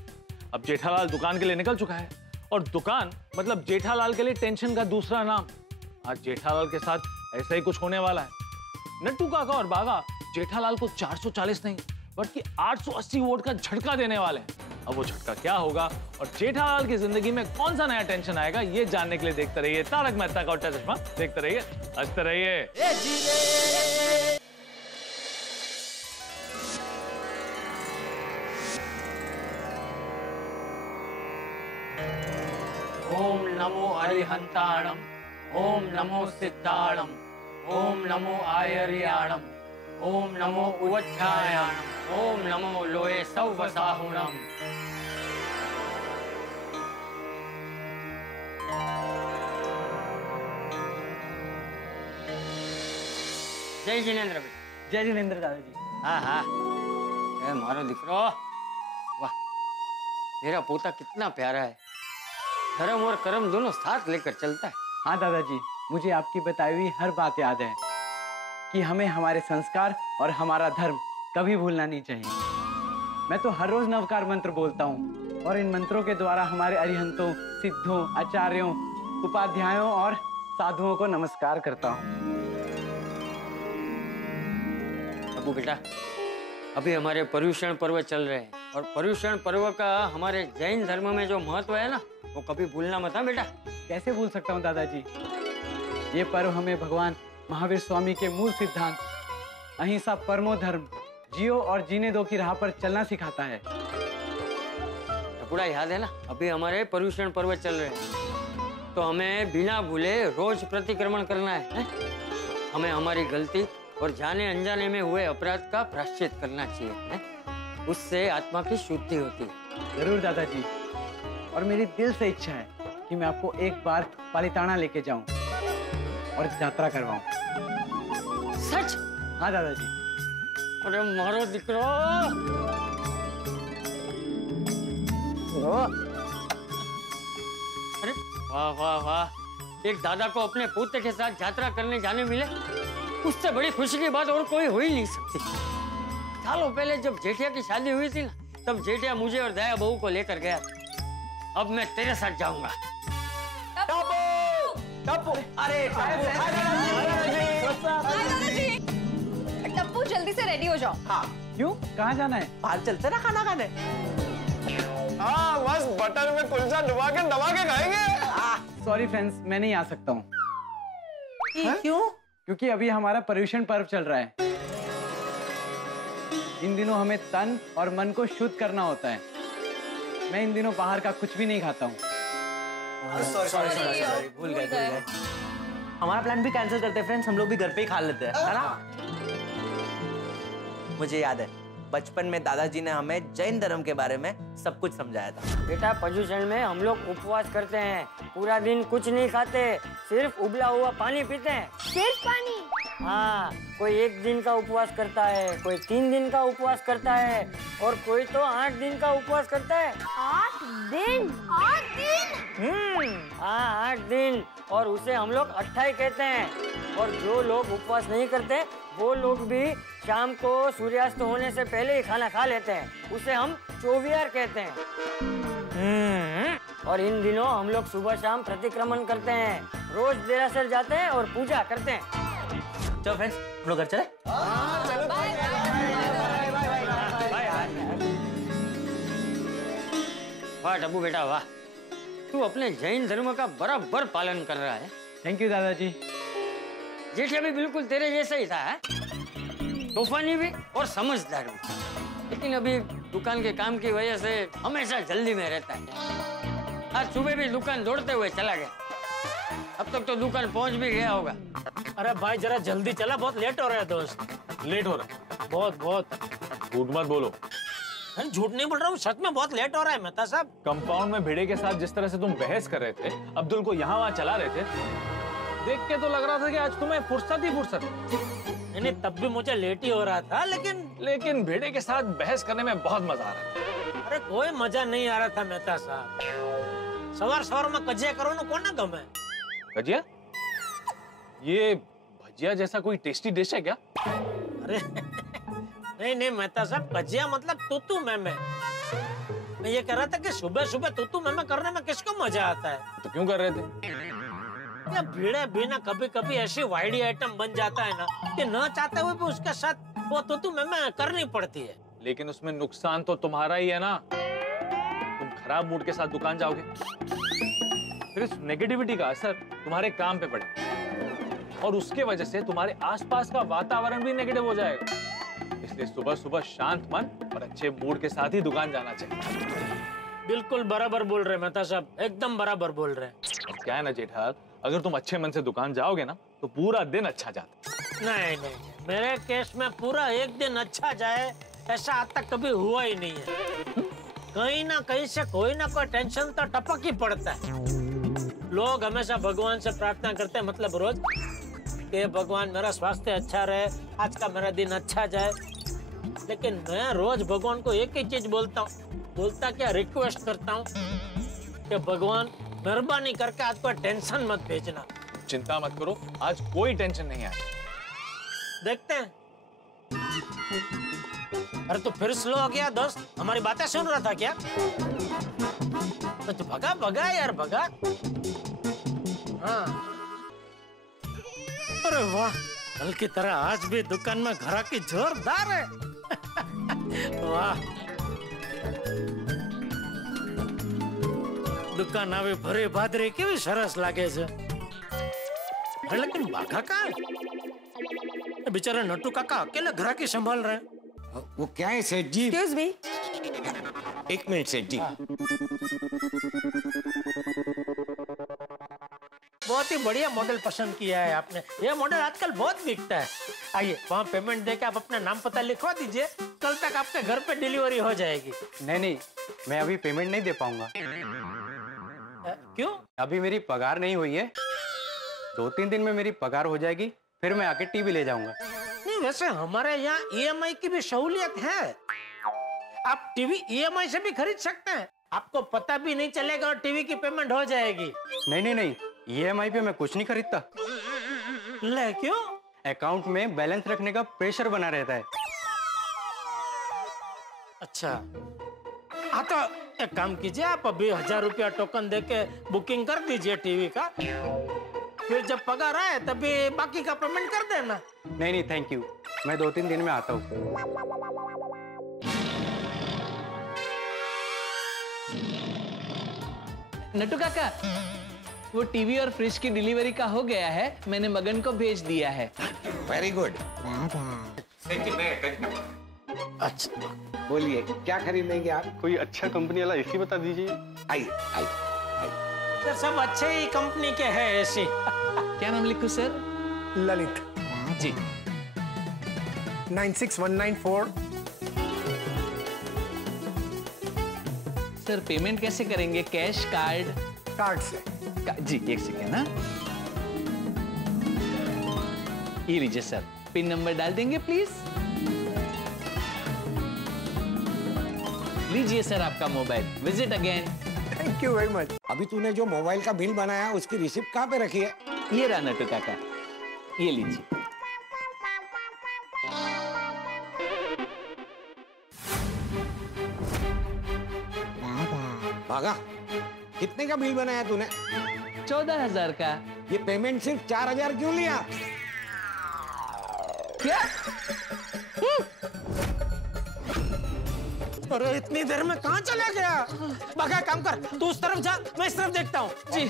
अब जेठालाल दुकान के लिए निकल चुका है और दुकान मतलब जेठालाल के लिए टेंशन का दूसरा नाम। आज जेठालाल के साथ ऐसा ही कुछ होने वाला है। नट्टू काका और बागा जेठालाल को 440 नहीं बल्कि 880 वोट का झटका देने वाले हैं। अब वो झटका क्या होगा और जेठालाल की जिंदगी में कौन सा नया टेंशन आएगा, ये जानने के लिए देखते रहिए तारक मेहता का उल्टा चश्मा। देखते रहिए, हंसते रहिए। ओम नमो अरिहंताणम, ओम नमो सिद्धाणम, ओम नमो आयर्याणम, ओम नमो उवच्छायाणम, ओम नमो लोये सौवसाहुणम। जय जिनेन्द्र बेटा। जय जिनेन्द्र दादाजी। हाँ हाँ ए मारो दिकरो, वाह मेरा पोता कितना प्यारा है। धर्म और कर्म दोनों साथ लेकर चलता है। हाँ दादाजी, मुझे आपकी बताई हुई हर बात याद है कि हमें हमारे संस्कार और हमारा धर्म कभी भूलना नहीं चाहिए। मैं तो हर रोज नवकार मंत्र बोलता हूँ और इन मंत्रों के द्वारा हमारे अरिहंतों, सिद्धों, आचार्यों, उपाध्यायों और साधुओं को नमस्कार करता हूँ। अबू बेटा, अभी हमारे पर्युषण पर्व चल रहे हैं और पर्युषण पर्व का हमारे जैन धर्म में जो महत्व है ना, वो कभी भूलना मत। हाँ बेटा। कैसे भूल सकता हूँ दादाजी। ये पर्व हमें भगवान महावीर स्वामी के मूल सिद्धांत अहिंसा परमो धर्म, जियो और जीने दो की राह पर चलना सिखाता है। पूरा याद है ना, अभी हमारे पर्युषण पर्व चल रहे हैं तो हमें बिना भूले रोज प्रतिक्रमण करना है। हमें हमारी गलती और जाने अनजाने में हुए अपराध का प्रायश्चित करना चाहिए। उससे आत्मा की शुद्धि होती है। जरूर दादाजी, और मेरी दिल से इच्छा है कि मैं आपको एक बार पालिताना लेके जाऊं और यात्रा करवाऊं। सच? हाँ दादाजी। अरे मारो दिकरो। अरे वाह वाह वाह, एक दादा को अपने पोते के साथ यात्रा करने जाने मिले, उससे बड़ी खुशी की बात और कोई हो ही नहीं सकती। सालों पहले जब जेठिया की शादी हुई थी ना, तब जेठिया मुझे और दया बहू को लेकर गया। अब मैं तेरे साथ जाऊंगा। अरे टप्पू जल्दी से रेडी हो जाओ। हाँ। क्यों, कहाँ जाना है? बाहर चलते ना खाना खाने। हाँ बस बटर में कुलचा डुबा के खाएंगे। सॉरी फ्रेंड्स, मैं नहीं आ सकता हूँ। क्यों? क्योंकि अभी हमारा पर्युषण पर्व चल रहा है। इन दिनों हमें तन और मन को शुद्ध करना होता है। मैं इन दिनों बाहर का कुछ भी नहीं खाता हूँ। सॉरी, भूल गए। हमारा प्लान भी कैंसिल करते हैं फ्रेंड्स, हम लोग भी घर पे ही खा लेते हैं, है ना? मुझे याद है बचपन में दादाजी ने हमें जैन धर्म के बारे में सब कुछ समझाया था। बेटा पर्युषण में हम लोग उपवास करते हैं, पूरा दिन कुछ नहीं खाते, सिर्फ उबला हुआ पानी पीते हैं। सिर्फ पानी? हाँ, कोई 1 दिन का उपवास करता है, कोई 3 दिन का उपवास करता है और कोई तो 8 दिन का उपवास करता है। 8 दिन? 8 दिन? हाँ 8 दिन, और उसे हम लोग अट्ठाई कहते हैं। और जो लोग उपवास नहीं करते वो लोग भी शाम को सूर्यास्त होने से पहले ही खाना खा लेते हैं, उसे हम चौवियार कहते हैं। और इन दिनों हम लोग सुबह शाम प्रतिक्रमण करते हैं, रोज देरासर जाते हैं और पूजा करते हैं। चलो फ्रेंड्स, हम लोग घर चले। वाह डब्बू बेटा वाह, तू अपने जैन धर्म का बराबर पालन कर रहा है। थैंक यू दादाजी। जेठा भी बिल्कुल तेरे जैसा ही था, है? तूफानी भी और समझदार भी, लेकिन अभी दुकान के काम की वजह से हमेशा जल्दी में रहता है। आज सुबह भी दुकान दौड़ते हुए चला गया, अब तक तो दुकान पहुंच भी गया होगा। अरे भाई जरा जल्दी चला, बहुत लेट हो रहा है दोस्त। लेट हो रहा है? बहुत बहुत। झूठ मत बोलो। अरे झूठ नहीं बोल रहा हूँ, सच में बहुत लेट हो रहा है मेहता साहब। कंपाउंड में भिड़े के साथ जिस तरह से तुम बहस कर रहे थे, अब्दुल को यहाँ वहाँ चला रहे थे, देख के तो लग रहा था कि आज तुम्हें फुर्सत ही फुर्सत। नहीं तब भी मुझे लेट ही हो रहा था, लेकिन भिड़े के साथ बहस करने में बहुत मजा आ रहा था। अरे कोई मजा नहीं आ रहा था मेहता साहब। सवार सवार में कजिया करो ना, कौन ना गमे। भजिया? ये भजिया जैसा कोई टेस्टी डिश है क्या? अरे नहीं नहीं मेहता साहब, कजिया मतलब तूतू मैं ये कह रहा था कि सुबह सुबह तूतू मैं करने में किसको मजा आता है। तो क्यों कर रहे थे? ये भीड़े भी ना कभी कभी ऐसी वाइडी आइटम बन जाता है ना कि न चाहते हुए भी उसके साथ वो तूतू मैं करनी पड़ती है। लेकिन उसमें नुकसान तो तुम्हारा ही है ना। तुम खराब मूड के साथ दुकान जाओगे, फिर इस नेगेटिविटी का असर तुम्हारे काम पे पड़ेगा और उसके वजह से तुम्हारे आसपास का वातावरण भी नेगेटिव हो जाएगा। इसलिए सुबह सुबह शांत मन और अच्छे मूड के साथ ही दुकान जाना चाहिए। बिल्कुल बराबर बोल रहे मेहता साहब, एकदम बराबर बोल रहे हैं। क्या है ना जेठाल, अगर तुम अच्छे मन से दुकान जाओगे ना तो पूरा दिन अच्छा जाता। नहीं नहीं, मेरे केस में पूरा एक दिन अच्छा जाए ऐसा आज तक कभी हुआ ही नहीं है। कहीं ना कहीं से कोई ना कोई टेंशन तो टपक ही पड़ता है। लोग हमेशा भगवान से प्रार्थना करते हैं, मतलब रोज, कि भगवान मेरा स्वास्थ्य अच्छा रहे, आज का मेरा दिन अच्छा जाए। लेकिन मैं रोज भगवान को एक ही चीज बोलता क्या, रिक्वेस्ट करता हूँ कि भगवान मेहरबानी करके आज कोई टेंशन मत भेजना। चिंता मत करो, आज कोई टेंशन नहीं आएगी। देखते हैं। अरे तो फिर स्लो हो गया दोस्त, हमारी बातें सुन रहा था क्या? तो भगा यार भगा। हाँ। अरे वाह, कल की तरह आज भी दुकान में ग्राहकी जोरदार है। वाह, दुकान आवे भरे भादरे केवी सरस लागे छे। अरे लेकिन बाघा कहाँ है? बेचारे नट्टू काका अकेले ग्राहकी संभाल रहे हैं। वो क्या है सेठ जी? Excuse me. एक मिनट सेठ जी। बहुत ही बढ़िया मॉडल पसंद किया है आपने। ये मॉडल आजकल बहुत बिकता है। आइए, वहाँ पेमेंट देके आप अपना नाम पता लिखवा दीजिए, कल तक आपके घर पे डिलीवरी हो जाएगी। नहीं, मैं अभी पेमेंट नहीं दे पाऊंगा। क्यों? अभी मेरी पगार नहीं हुई है। 2-3 दिन में मेरी पगार हो जाएगी, फिर मैं आके टीवी ले जाऊंगा। नहीं, वैसे हमारे यहाँ EMI की भी सहूलियत है। आप टीवी EMI से भी खरीद सकते हैं, आपको पता भी नहीं चलेगा और टीवी की पेमेंट हो जाएगी। नहीं, EMI पे मैं कुछ नहीं खरीदता। ले क्यों? अकाउंट में बैलेंस रखने का प्रेशर बना रहता है। अच्छा, हाँ तो एक काम कीजिए, आप अभी 1000 रुपया टोकन देके बुकिंग कर दीजिए टीवी का, फिर जब पगार आए तभी बाकी का पेमेंट कर देना। नहीं, थैंक यू, मैं 2-3 दिन में आता हूँ। नट्टू काका, वो टीवी और फ्रिज की डिलीवरी का हो गया है, मैंने मगन को भेज दिया है। Very good. अच्छा, बोलिए क्या खरीदेंगे आप? कोई अच्छा कंपनी वाला एसी बता दीजिए। आई। तो सब अच्छे ही कंपनी के हैं एसी। क्या नाम लिखूं sir? Lalit ji. 96194। Sir payment कैसे करेंगे, कैश, कार्ड? कार्ड से। जी एक सेकेंड ना, ये लीजिए सर, पिन नंबर डाल देंगे प्लीज। लीजिए सर आपका mobile, visit again. Thank you very much. अभी तूने जो मोबाइल का बिल बनाया उसकी रिसिप्ट कहाँ पे रखी है? ये रहा नट्टू काका, ये लीजिए। भागा, कितने का बिल बनाया तूने? 14,000 का। ये पेमेंट सिर्फ 4,000 क्यों लिया? क्या? अरे इतनी देर में कहाँ चला गया? बगा काम कर, तू उस तरफ जा, मैं इस तरफ देखता हूँ। जी।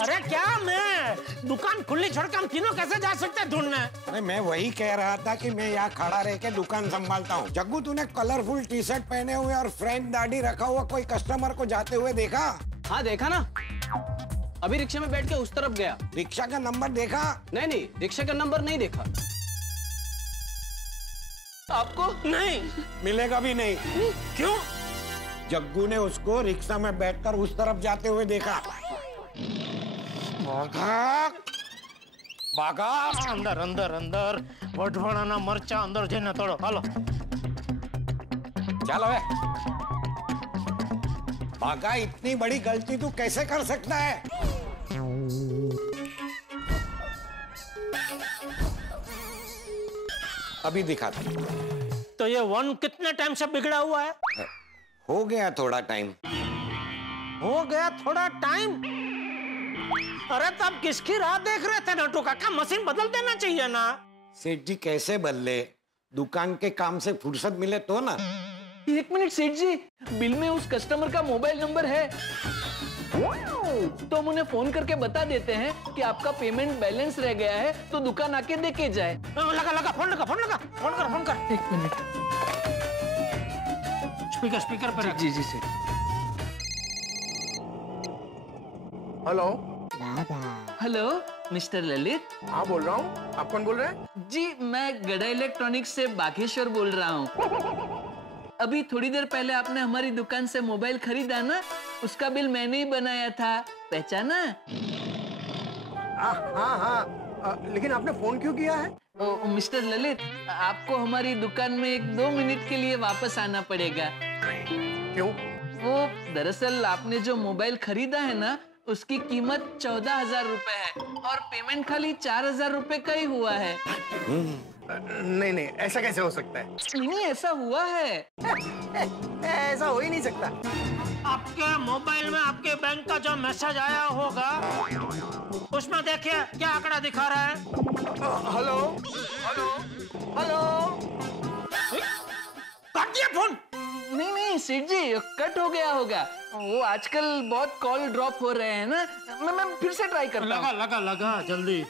अरे क्या मैं दुकान खुली छोड़ के हम तीनों कैसे जा सकते हैं ढूंढने? अरे मैं वही कह रहा था कि मैं यहाँ खड़ा रह के दुकान संभालता हूँ। जग्गू, तूने कलरफुल टी शर्ट पहने हुए और फ्रेंच दाढ़ी रखा हुआ कोई कस्टमर को जाते हुए देखा? हाँ देखा ना, अभी रिक्शा में बैठ के उस तरफ गया। रिक्शा का नंबर देखा? नहीं, रिक्शा का नंबर नहीं देखा। आपको नहीं मिलेगा भी नहीं। क्यों? जग्गू ने उसको रिक्शा में बैठकर उस तरफ जाते हुए देखा। भागा भागा। अंदर अंदर अंदर वटवाना मरचा अंदर जने तोड़ो। हालो चलो वे। भागा, इतनी बड़ी गलती तू कैसे कर सकता है? अभी दिखाता। तो ये वन कितने टाइम से बिगड़ा हुआ है? हो गया थोड़ा टाइम। हो गया थोड़ा टाइम? अरे तब किसकी राह देख रहे थे नटू काका? मशीन बदल देना चाहिए ना। सेठ जी कैसे बदले? दुकान के काम से फुर्सत मिले तो ना। एक मिनट सेठ जी, बिल में उस कस्टमर का मोबाइल नंबर है तो हम उन्हें फोन करके बता देते हैं कि आपका पेमेंट बैलेंस रह गया है, तो दुकान आके देके जाए। लगा फोन कर। एक मिनट। स्पीकर पर। जी सेठ। Hello mister Lalit. हाँ बोल रहा हूँ। आप कौन बोल रहे हैं? जी मैं गड़ा इलेक्ट्रॉनिक्स से बागेश्वर बोल रहा हूँ। अभी थोड़ी देर पहले आपने हमारी दुकान से मोबाइल खरीदा ना, उसका बिल मैंने ही बनाया था, पहचाना? हाँ, लेकिन आपने फोन क्यों किया है? मिस्टर ललित, आपको हमारी दुकान में 1-2 मिनट के लिए वापस आना पड़ेगा। क्यों? वो दरअसल आपने जो मोबाइल खरीदा है ना, उसकी कीमत 14,000 रुपए है और पेमेंट खाली 4,000 रुपए का ही हुआ है। नहीं, ऐसा कैसे हो सकता है? नहीं, ऐसा हुआ है। ऐसा हो ही नहीं सकता। आपके मोबाइल में आपके बैंक का जो मैसेज आया होगा, उसमें देखिए क्या आंकड़ा दिखा रहा है। हेलो। काट दिया फोन। नहीं सेठ जी, कट हो गया होगा। वो आजकल बहुत कॉल ड्रॉप हो रहे हैं ना। मैं फिर से ट्राई करता हूँ। लगा जल्दी।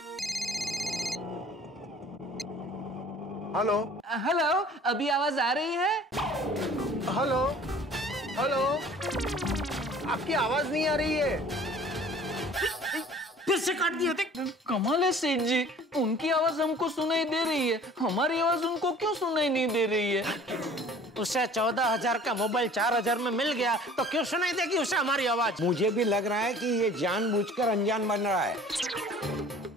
हेलो, अभी आवाज आ रही है? हेलो। आपकी आवाज नहीं आ रही है। फिर से काट दिया। कमाल है सेठ जी, उनकी आवाज हमको सुनाई दे रही है, हमारी आवाज उनको क्यों सुनाई नहीं दे रही है? उसे 14,000 का मोबाइल 4,000 में मिल गया तो क्यों सुनाई देगी उसे हमारी आवाज? मुझे भी लग रहा है कि ये जानबूझकर अनजान बन रहा है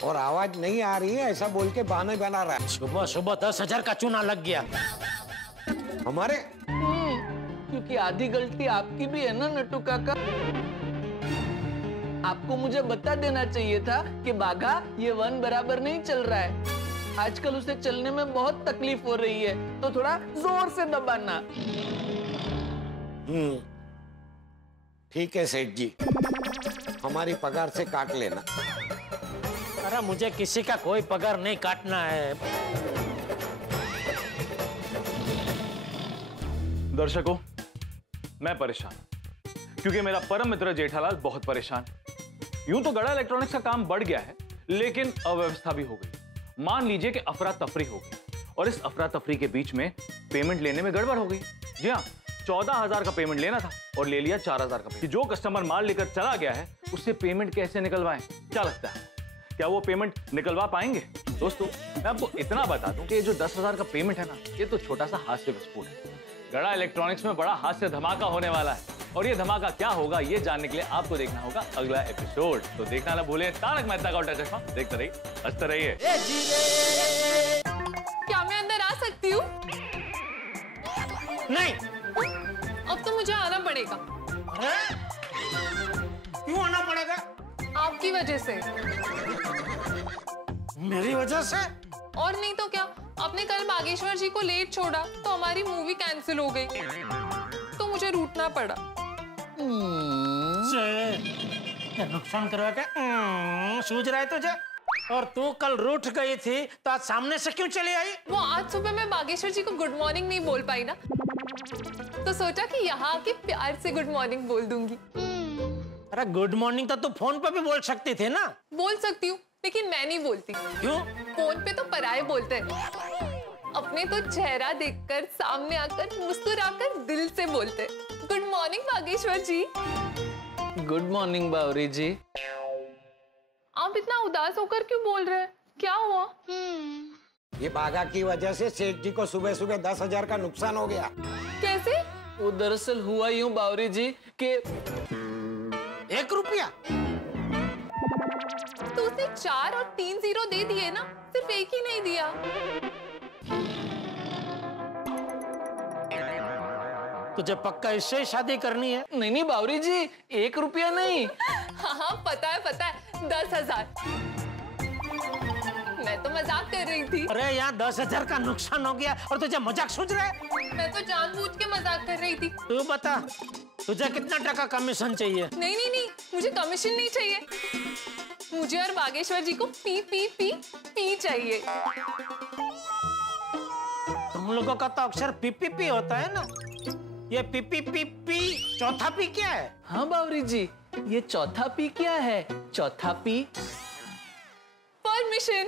और आवाज नहीं आ रही है ऐसा बोल के बहाने बना रहा है। सुबह 10,000 का चूना लग गया हमारे। क्योंकि आधी गलती आपकी भी है ना नट्टू काका। आपको मुझे बता देना चाहिए था कि बाघा ये वन बराबर नहीं चल रहा है। आजकल उसे चलने में बहुत तकलीफ हो रही है, तो थोड़ा जोर से दबाना। ठीक है सेठ जी, हमारी पगार से काट लेना। अरे मुझे किसी का कोई पगार नहीं काटना है। दर्शकों, मैं परेशान क्योंकि मेरा परम मित्र जेठालाल बहुत परेशान। यूं तो गड़ा इलेक्ट्रॉनिक्स का काम बढ़ गया है, लेकिन अव्यवस्था भी हो गई। मान लीजिए कि अफरा तफरी हो गई और इस अफरा तफरी के बीच में पेमेंट लेने में गड़बड़ हो गई। जी हाँ, 14,000 का पेमेंट लेना था और ले लिया 4,000 का। जो कस्टमर माल लेकर चला गया है उससे पेमेंट कैसे निकलवाएं? क्या लगता है, क्या वो पेमेंट निकलवा पाएंगे? दोस्तों, मैं आपको इतना बता दूं कि ये जो 10,000 का पेमेंट है ना, ये तो छोटा सा हास्य विस्फोट है। गड़ा इलेक्ट्रॉनिक्स में बड़ा हास्य धमाका होने वाला है और ये धमाका क्या होगा ये जानने के लिए आपको देखना होगा अगला एपिसोड। तो देखना ना भूलें तारक मेहता का उल्टा चश्मा। देखते रहिए, हंसते रहिए। क्या मैं अंदर आ सकती हूँ? नहीं। अब तो मुझे आना पड़ेगा। क्यों आना पड़ेगा? आपकी वजह से। मेरी वजह से? और नहीं तो क्या, आपने कल बागेश्वर जी को लेट छोड़ा तो हमारी मूवी कैंसिल हो गई, तो मुझे रूठना पड़ा। क्या नुकसान करवा के सूझ रहा है तुझे? और तू कल रूठ गई थी तो आज सामने से क्यों चली आई? वो आज सुबह मैं बागेश्वर जी को गुड मॉर्निंग नहीं बोल पाई ना, तो सोचा कि यहाँ आके प्यार से गुड मॉर्निंग बोल दूंगी। अरे गुड मॉर्निंग तो तू फोन पे भी बोल सकती थी ना। बोल सकती हूँ, लेकिन मैं नहीं बोलती। क्यों? फोन पे तो पराये बोलते हैं, अपने तो चेहरा देखकर सामने आकर मुस्कुराकर दिल से बोलते। गुड मॉर्निंग बागेश्वर जी। गुड मॉर्निंग बावरी जी। आप इतना उदास होकर क्यों बोल रहे हैं? क्या हुआ? ये बागा की वजह से सेठ जी को सुबह सुबह 10,000 का नुकसान हो गया। कैसे? वो दरअसल हुआ यूं बावरी जी कि 1 रुपया। तो उसने 4 और 3 जीरो दे दिए ना, सिर्फ 1 ही नहीं दिया। तुझे पक्का इससे ही शादी करनी है? नहीं नहीं बावरी जी, 1 रुपया नहीं। हाँ पता है 10,000। मैं तो मजाक कर रही थी। अरे यहाँ 10,000 का नुकसान हो गया और तुझे मजाक सूझ रहा है? मैं तो जानबूझ के मजाक कर रही थी। तू बता, तुझे कितना टका कमीशन चाहिए? नहीं, मुझे कमीशन नहीं चाहिए। मुझे और बागेश्वर जी को पी चाहिए। तुम लोगों का तो अक्षर पी होता है ना। ये पी चौथा पी क्या है? हाँ बावरी जी, ये चौथा पी क्या है? चौथा पी परमिशन।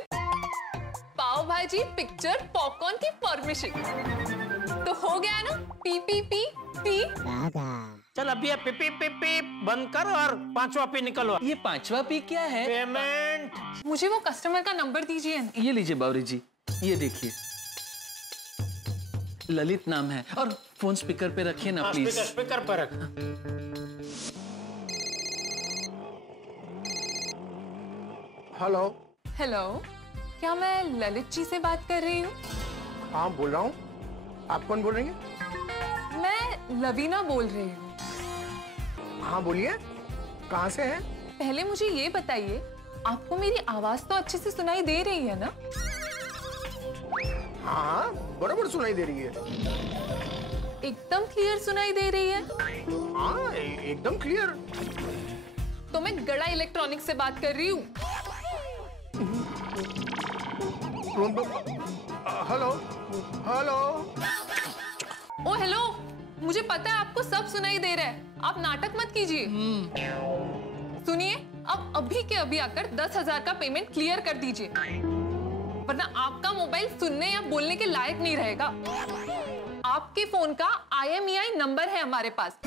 पाव भाजी पिक्चर पॉपकॉर्न की परमिशन। तो हो गया ना पी। चल अभी ये पी बंद कर और 5वां पी निकलवा। ये 5वां पी क्या है? पेमेंट। मुझे वो कस्टमर का नंबर दीजिए। ये लीजिए बावरी जी, ये देखिए, ललित नाम है और फोन स्पीकर पे रखिए ना प्लीज। स्पीकर पर रख। हेलो। हेलो, क्या मैं ललित जी से बात कर रही हूँ? हाँ बोल रहा हूँ। आप कौन बोल रही हैं? मैं लवीना बोल रही हूँ। हाँ बोलिए, कहाँ से हैं? पहले मुझे ये बताइए, आपको मेरी आवाज तो अच्छे से सुनाई दे रही है ना? हाँ बराबर सुनाई दे रही है। एकदम क्लियर सुनाई दे रही है? हाँ एकदम क्लियर। तो मैं गड़ा इलेक्ट्रॉनिक्स से बात कर रही हूँ। Hello hello. ओ हेलो, मुझे पता है आपको सब सुनाई दे रहा है, आप नाटक मत कीजिए। सुनिए, अब अभी के अभी आकर 10,000 का पेमेंट क्लियर कर दीजिए, वरना आपका मोबाइल सुनने या बोलने के लायक नहीं रहेगा। आपके फोन का IMEI नंबर है हमारे पास,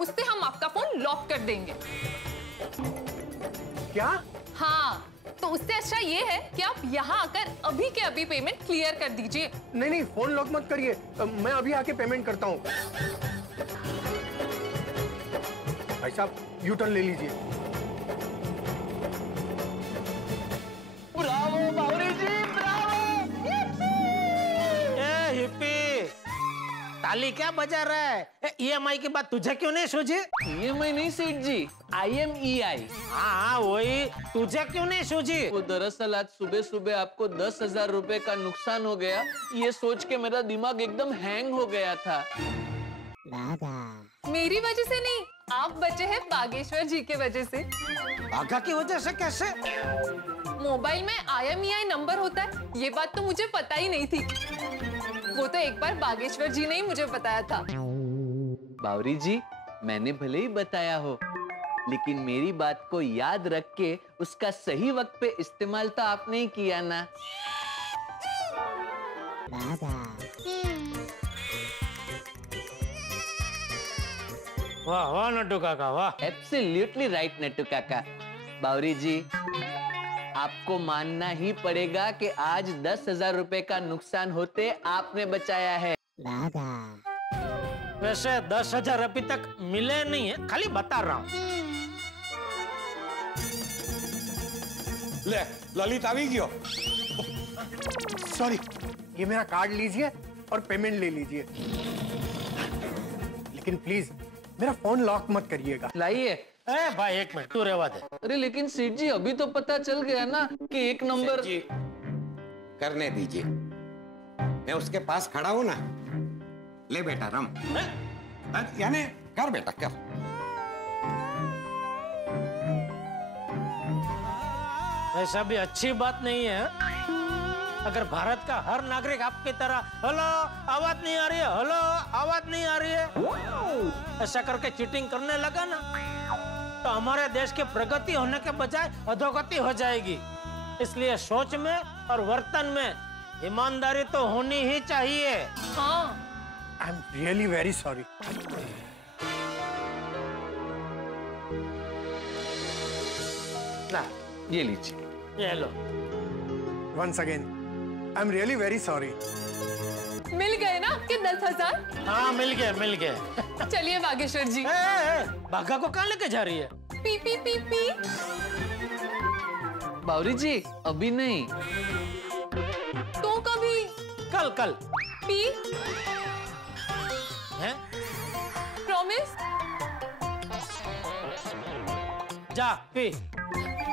उससे हम आपका फोन लॉक कर देंगे। क्या? हाँ, तो उससे अच्छा ये है कि आप यहाँ आकर अभी के अभी पेमेंट क्लियर कर दीजिए। नहीं फोन लॉक मत करिए, मैं अभी आके पेमेंट करता हूँ। भाई साहब यू टर्न ले लीजिए। ब्रावो बावरी जी, ब्रावो। ए हिप्पी, ताली क्या बजा रहा है? EMI की बात तुझे क्यों नहीं सूझी? EMI नहीं सेठ जी, IMEI। हाँ वही, तुझे क्यों नहीं सूझी? वो दरअसल आज सुबह सुबह आपको 10,000 रुपए का नुकसान हो गया, ये सोच के मेरा दिमाग एकदम हैंग हो गया था। मेरी वजह से नहीं, आप बचे हैं बागेश्वर जी के वजह से। बागा की वजह से कैसे? मोबाइल में IMEI नंबर होता है, ये बात तो मुझे पता ही नहीं थी। वो तो एक बार बागेश्वर जी ने ही मुझे बताया था। बावरी जी, मैंने भले ही बताया हो, लेकिन मेरी बात को याद रख के उसका सही वक्त पे इस्तेमाल तो आपने ही किया ना। वाह वाह नट्टू काका, वाह। एब्सोल्युटली राइट नट्टू काका। बावरी जी, आपको मानना ही पड़ेगा कि आज 10,000 रुपए का नुकसान होते आपने बचाया है। वैसे 10,000 अभी तक मिले नहीं है, खाली बता रहा हूँ। ले ललित आ गयो। सॉरी, ये मेरा कार्ड लीजिए और पेमेंट ले लीजिए, लेकिन प्लीज मेरा फोन लॉक मत करिएगा। लाइए। भाई 1 मिनट तू रहवा दे। अरे लेकिन सेठ जी, अभी तो पता चल गया ना कि एक नंबर। जी करने दीजिए, मैं उसके पास खड़ा हूं ना। ले बेटा रम, यानी कर बेटा कर। ऐसा भी अच्छी बात नहीं है। अगर भारत का हर नागरिक आपकी तरह हेलो आवाज नहीं आ रही है, हेलो आवाज नहीं आ रही है, ऐसा करके चीटिंग करने लगा ना, तो हमारे देश की प्रगति होने के बजाय अधोगति हो जाएगी। इसलिए सोच में और वर्तन में ईमानदारी तो होनी ही चाहिए। हाँ। I am really very sorry. ये लीजिए। ये लो। Once again, I'm really very sorry. मिल गए ना आपके 10,000? हाँ मिल गए। चलिए बागेश्वर जी। बाघा को कहाँ लेके जा रही है? पी पी पी पी। बावरी जी अभी नहीं। तो कभी? कल। पी? हैं? प्रॉमिस? जा पी।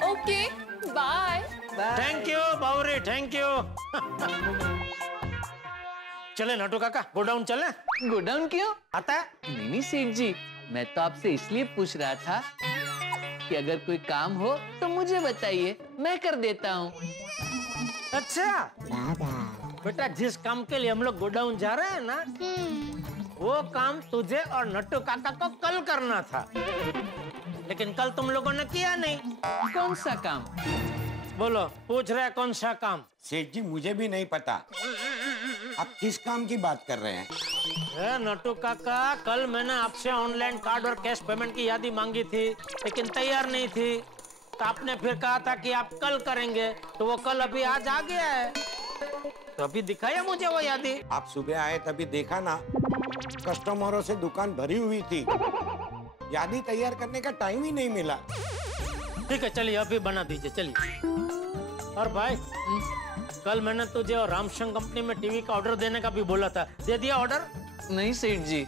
Okay bye. Thank you Bawri, thank you. चले नटू काका, गोडाउन चले। गोडाउन क्यों? आता है? नहीं सेठ जी, मैं तो आपसे इसलिए पूछ रहा था कि अगर कोई काम हो तो मुझे बताइए, मैं कर देता हूँ। अच्छा बेटा, जिस काम के लिए हम लोग गोडाउन जा रहे हैं ना, वो काम तुझे और नट्टू काका को कल करना था, लेकिन कल तुम लोगों ने किया नहीं। कौन सा काम? बोलो, पूछ रहे कौन सा काम? सेठ जी मुझे भी नहीं पता, आप किस काम की बात कर रहे हैं? नट्टू काका, कल मैंने आपसे ऑनलाइन कार्ड और कैश पेमेंट की यादी मांगी थी, लेकिन तैयार नहीं थी, तो आपने फिर कहा था कि आप कल करेंगे, तो वो कल अभी आज आ गया है, तो अभी दिखाया मुझे वो यादी। आप सुबह आए तभी देखा ना, कस्टमरों से दुकान भरी हुई थी, यादी तैयार करने का टाइम ही नहीं मिला। ठीक है चलिए, अभी बना दीजिए, चलिए। और भाई, कल मैंने तुझे और रामशंग कंपनी में टीवी का ऑर्डर देने का भी बोला था, दे दिया ऑर्डर? नहीं सेठ जी।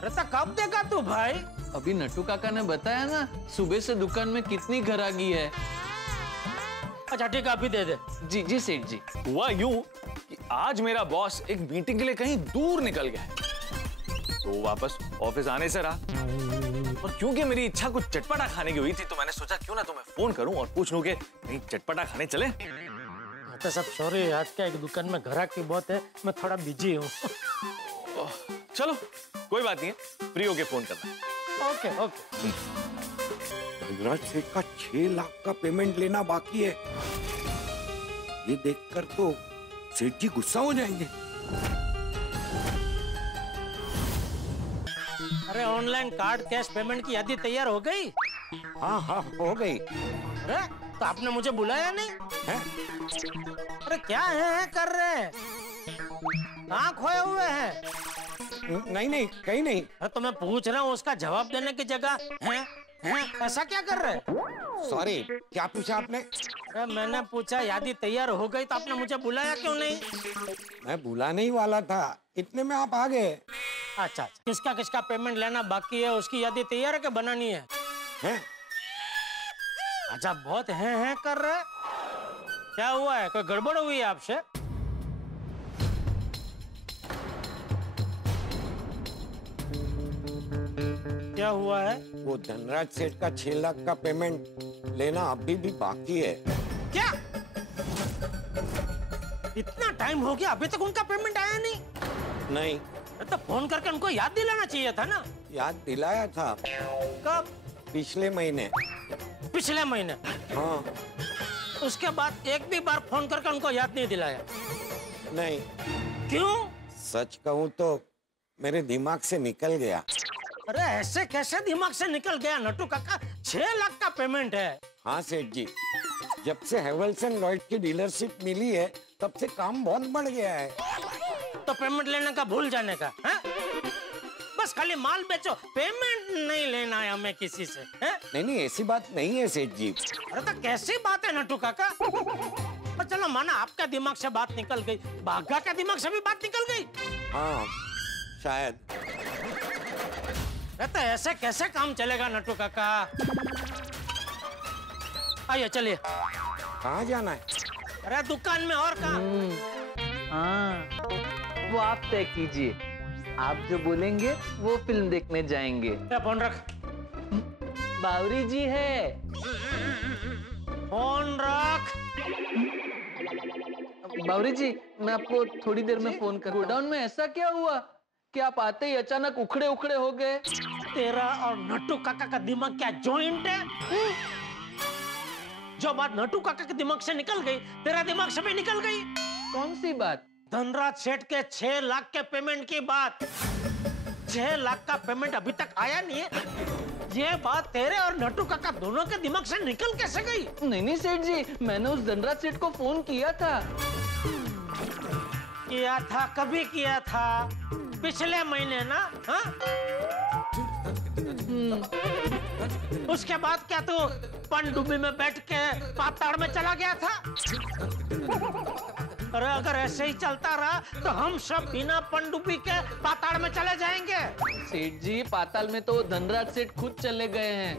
अरे तो कब देगा तू भाई? अभी नट्टू काका ने बताया ना, सुबह से दुकान में कितनी ग्राहकी है। अच्छा ठीक है, अभी दे दे। जी सेठ जी। हुआ यूं कि आज मेरा बॉस एक मीटिंग के लिए कहीं दूर निकल गया है, तो वापस ऑफिस आने से रहा, और क्योंकि मेरी इच्छा कुछ चटपटा खाने की हुई थी, तो मैंने सोचा क्यों ना तुम्हें फोन करूं और पूछ लूं कि कहीं चटपटा खाने चले। तो सब सॉरी, आज क्या एक दुकान में ग्राहकी बहुत है, मैं थोड़ा बिजी हूँ। चलो कोई बात नहीं है, फ्री होके फोन करना। Okay okay. धनराज सेठ का 6 लाख का पेमेंट लेना बाकी है, ये देखकर तो सेठ जी गुस्सा हो जाएंगे। अरे ऑनलाइन कार्ड कैश पेमेंट की यादी तैयार हो गई? हाँ हो गई। अरे तो आपने मुझे बुलाया नहीं है? अरे क्या है कर रहे हैं? कहाँ खोए हुए हैं? नहीं कहीं नहीं। अरे तो मैं पूछ रहा हूँ, उसका जवाब देने की जगह हैं? ऐसा क्या कर रहे हैं? सॉरी, क्या पूछा आपने? अरे मैंने पूछा यादी तैयार हो गई, तो आपने मुझे बुलाया क्यों नहीं? मैं बुलाने ही वाला था, इतने में आप आ गए। अच्छा, किसका किसका पेमेंट लेना बाकी है, उसकी यादी तैयार है कि बनानी है? अच्छा, बहुत हैं कर रहे। क्या हुआ है, कोई गड़बड़ हुई है आपसे? क्या हुआ है? वो धनराज सेठ का 6 लाख का पेमेंट लेना अभी भी बाकी है। क्या? इतना टाइम हो गया, अभी तक उनका पेमेंट आया नहीं? नहीं। तो फोन करके उनको याद दिलाना चाहिए था ना। याद दिलाया था। कब? पिछले महीने। पिछले महीने? हाँ। उसके बाद एक भी बार फोन करके उनको याद नहीं दिलाया? नहीं। क्यों? सच कहूँ तो मेरे दिमाग से निकल गया। अरे ऐसे कैसे दिमाग से निकल गया नट्टू काका? 6 लाख का पेमेंट है। हाँ सेठ जी, जब से हेवल्स एंड लॉयड की डीलरशिप मिली है, तब से काम बहुत बढ़ गया है। तो पेमेंट लेने का भूल जाने का है? बस खाली माल बेचो, पेमेंट नहीं लेना है हमें किसी से है? नहीं ऐसी बात नहीं है सेठ जी। अरे तो कैसी बात है नट्टू काका? पर चलो माना आपका दिमाग से बात निकल गई, बाघा का दिमाग से भी बात निकल गई। हाँ शायद। तो ऐसे कैसे काम चलेगा नट्टू काका? आइए चलिए। कहाँ जाना है? अरे दुकान में, और कहाँ? हाँ, वो आप तय कीजिए, आप जो बोलेंगे वो फिल्म देखने जाएंगे। फोन रख। बावरी जी है। फोन रख। बावरी जी, मैं आपको थोड़ी देर में फोन करता हूँ। गोडाउन में ऐसा क्या हुआ कि आप आते ही अचानक उखड़े उखड़े हो गए? तेरा और नट्टू काका का दिमाग क्या जॉइंट है? जो बात नट्टू काका के दिमाग से निकल गई, तेरा दिमाग से भी निकल गई। कौन सी बात? धनराज सेठ के 6 लाख के पेमेंट की बात। 6 लाख का पेमेंट अभी तक आया नहीं है। ये बात तेरे और नट्टू काका दोनों के दिमाग से निकल कैसे गई? नहीं सेठ जी, मैंने उस धनराज सेठ को फोन किया था। कभी किया था? पिछले महीने ना? हाँ? उसके बाद क्या तू पनडुब्बी में बैठ के पाताड़ में चला गया था? अरे अगर ऐसे ही चलता रहा तो हम सब बिना पनडुब्बी के पाताल में चले जाएंगे। सेठ जी, पाताल में तो धनराज सेठ खुद चले गए हैं।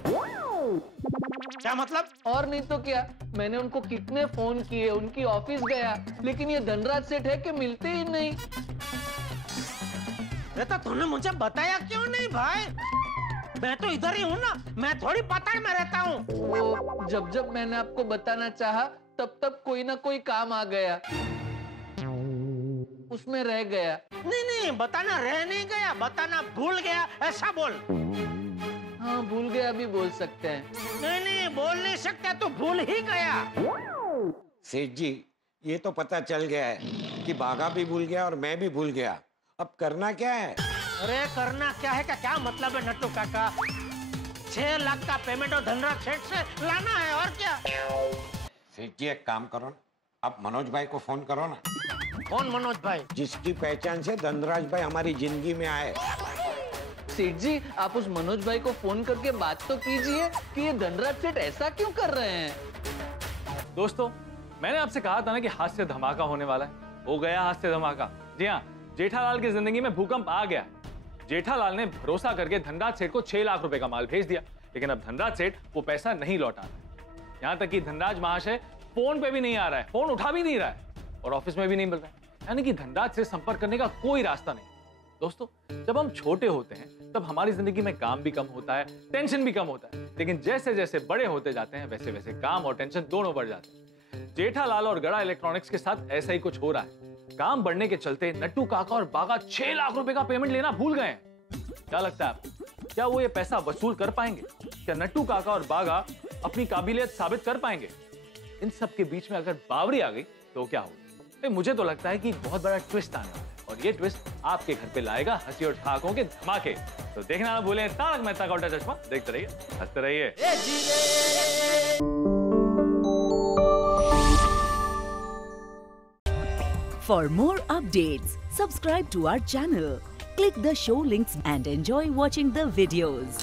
क्या मतलब? और नहीं तो क्या, मैंने उनको कितने फोन किए, उनकी ऑफिस गया, लेकिन ये धनराज सेठ है कि मिलते ही नहीं। तो तूने मुझे बताया क्यों नहीं भाई? मैं तो इधर ही हूँ ना, मैं थोड़ी पाताल में रहता हूँ। जब जब मैंने आपको बताना चाहा, तब तब कोई ना कोई काम आ गया, उसमें रह गया। नहीं, बताना रह नहीं गया, बताना भूल गया, ऐसा बोल। हाँ, भूल गया भी बोल सकते हैं। नहीं, बोल नहीं सकते तो भूल ही गया। सेठ जी, ये तो पता चल गया है कि बागा भी भूल गया और मैं भी भूल गया। अब करना क्या है? अरे करना क्या है का क्या मतलब है नट्टू काका? 6 लाख का पेमेंट और धनराज सेठ से लाना है, और क्या? सेठ जी, एक काम करो ना, आप मनोज भाई को फोन करो ना। कौन मनोज भाई? जिसकी पहचान से धनराज भाई हमारी जिंदगी में आए। सेठ जी, आप उस मनोज भाई को फोन करके बात तो कीजिए कि ये धनराज सेठ ऐसा क्यों कर रहे हैं। दोस्तों, मैंने आपसे कहा था ना कि हास्य धमाका होने वाला है। हो गया हास्य धमाका। जी हाँ, जेठालाल की जिंदगी में भूकंप आ गया है। जेठालाल ने भरोसा करके धनराज सेठ को 6 लाख रुपए का माल भेज दिया, लेकिन अब धनराज सेठ वो पैसा नहीं लौटा रहा। यहाँ तक कि धनराज महाशय फोन पे भी नहीं आ रहा है, फोन उठा भी नहीं रहा है और ऑफिस में भी नहीं मिल रहा है। यानी कि धनराज से संपर्क करने का कोई रास्ता नहीं। दोस्तों, जब हम छोटे होते हैं तब हमारी जिंदगी में काम भी कम होता है, टेंशन भी कम होता है, लेकिन जैसे जैसे बड़े होते जाते हैं वैसे वैसे काम और टेंशन दोनों बढ़ जाते हैं। जेठालाल और गड़ा इलेक्ट्रॉनिक्स के साथ ऐसा ही कुछ हो रहा है। काम बढ़ने के चलते नट्टू काका और बागा 6 लाख रुपए का पेमेंट लेना भूल गए हैं। क्या लगता है आपको, क्या वो ये पैसा वसूल कर पाएंगे? क्या नट्टू काका और बागा अपनी काबिलियत साबित कर पाएंगे? इन सब के बीच में अगर बावरी आ गई तो क्या होगा? मुझे तो लगता है कि बहुत बड़ा ट्विस्ट आने वाला है और ये ट्विस्ट आपके घर पे लाएगा हंसी और ठहाकों के धमाके। तो देखना ना भूलें तारक मेहता का उल्टा चश्मा। देखते रहिए, हंसते रहिए। For more updates, subscribe to our channel, click the show links and enjoy watching the videos.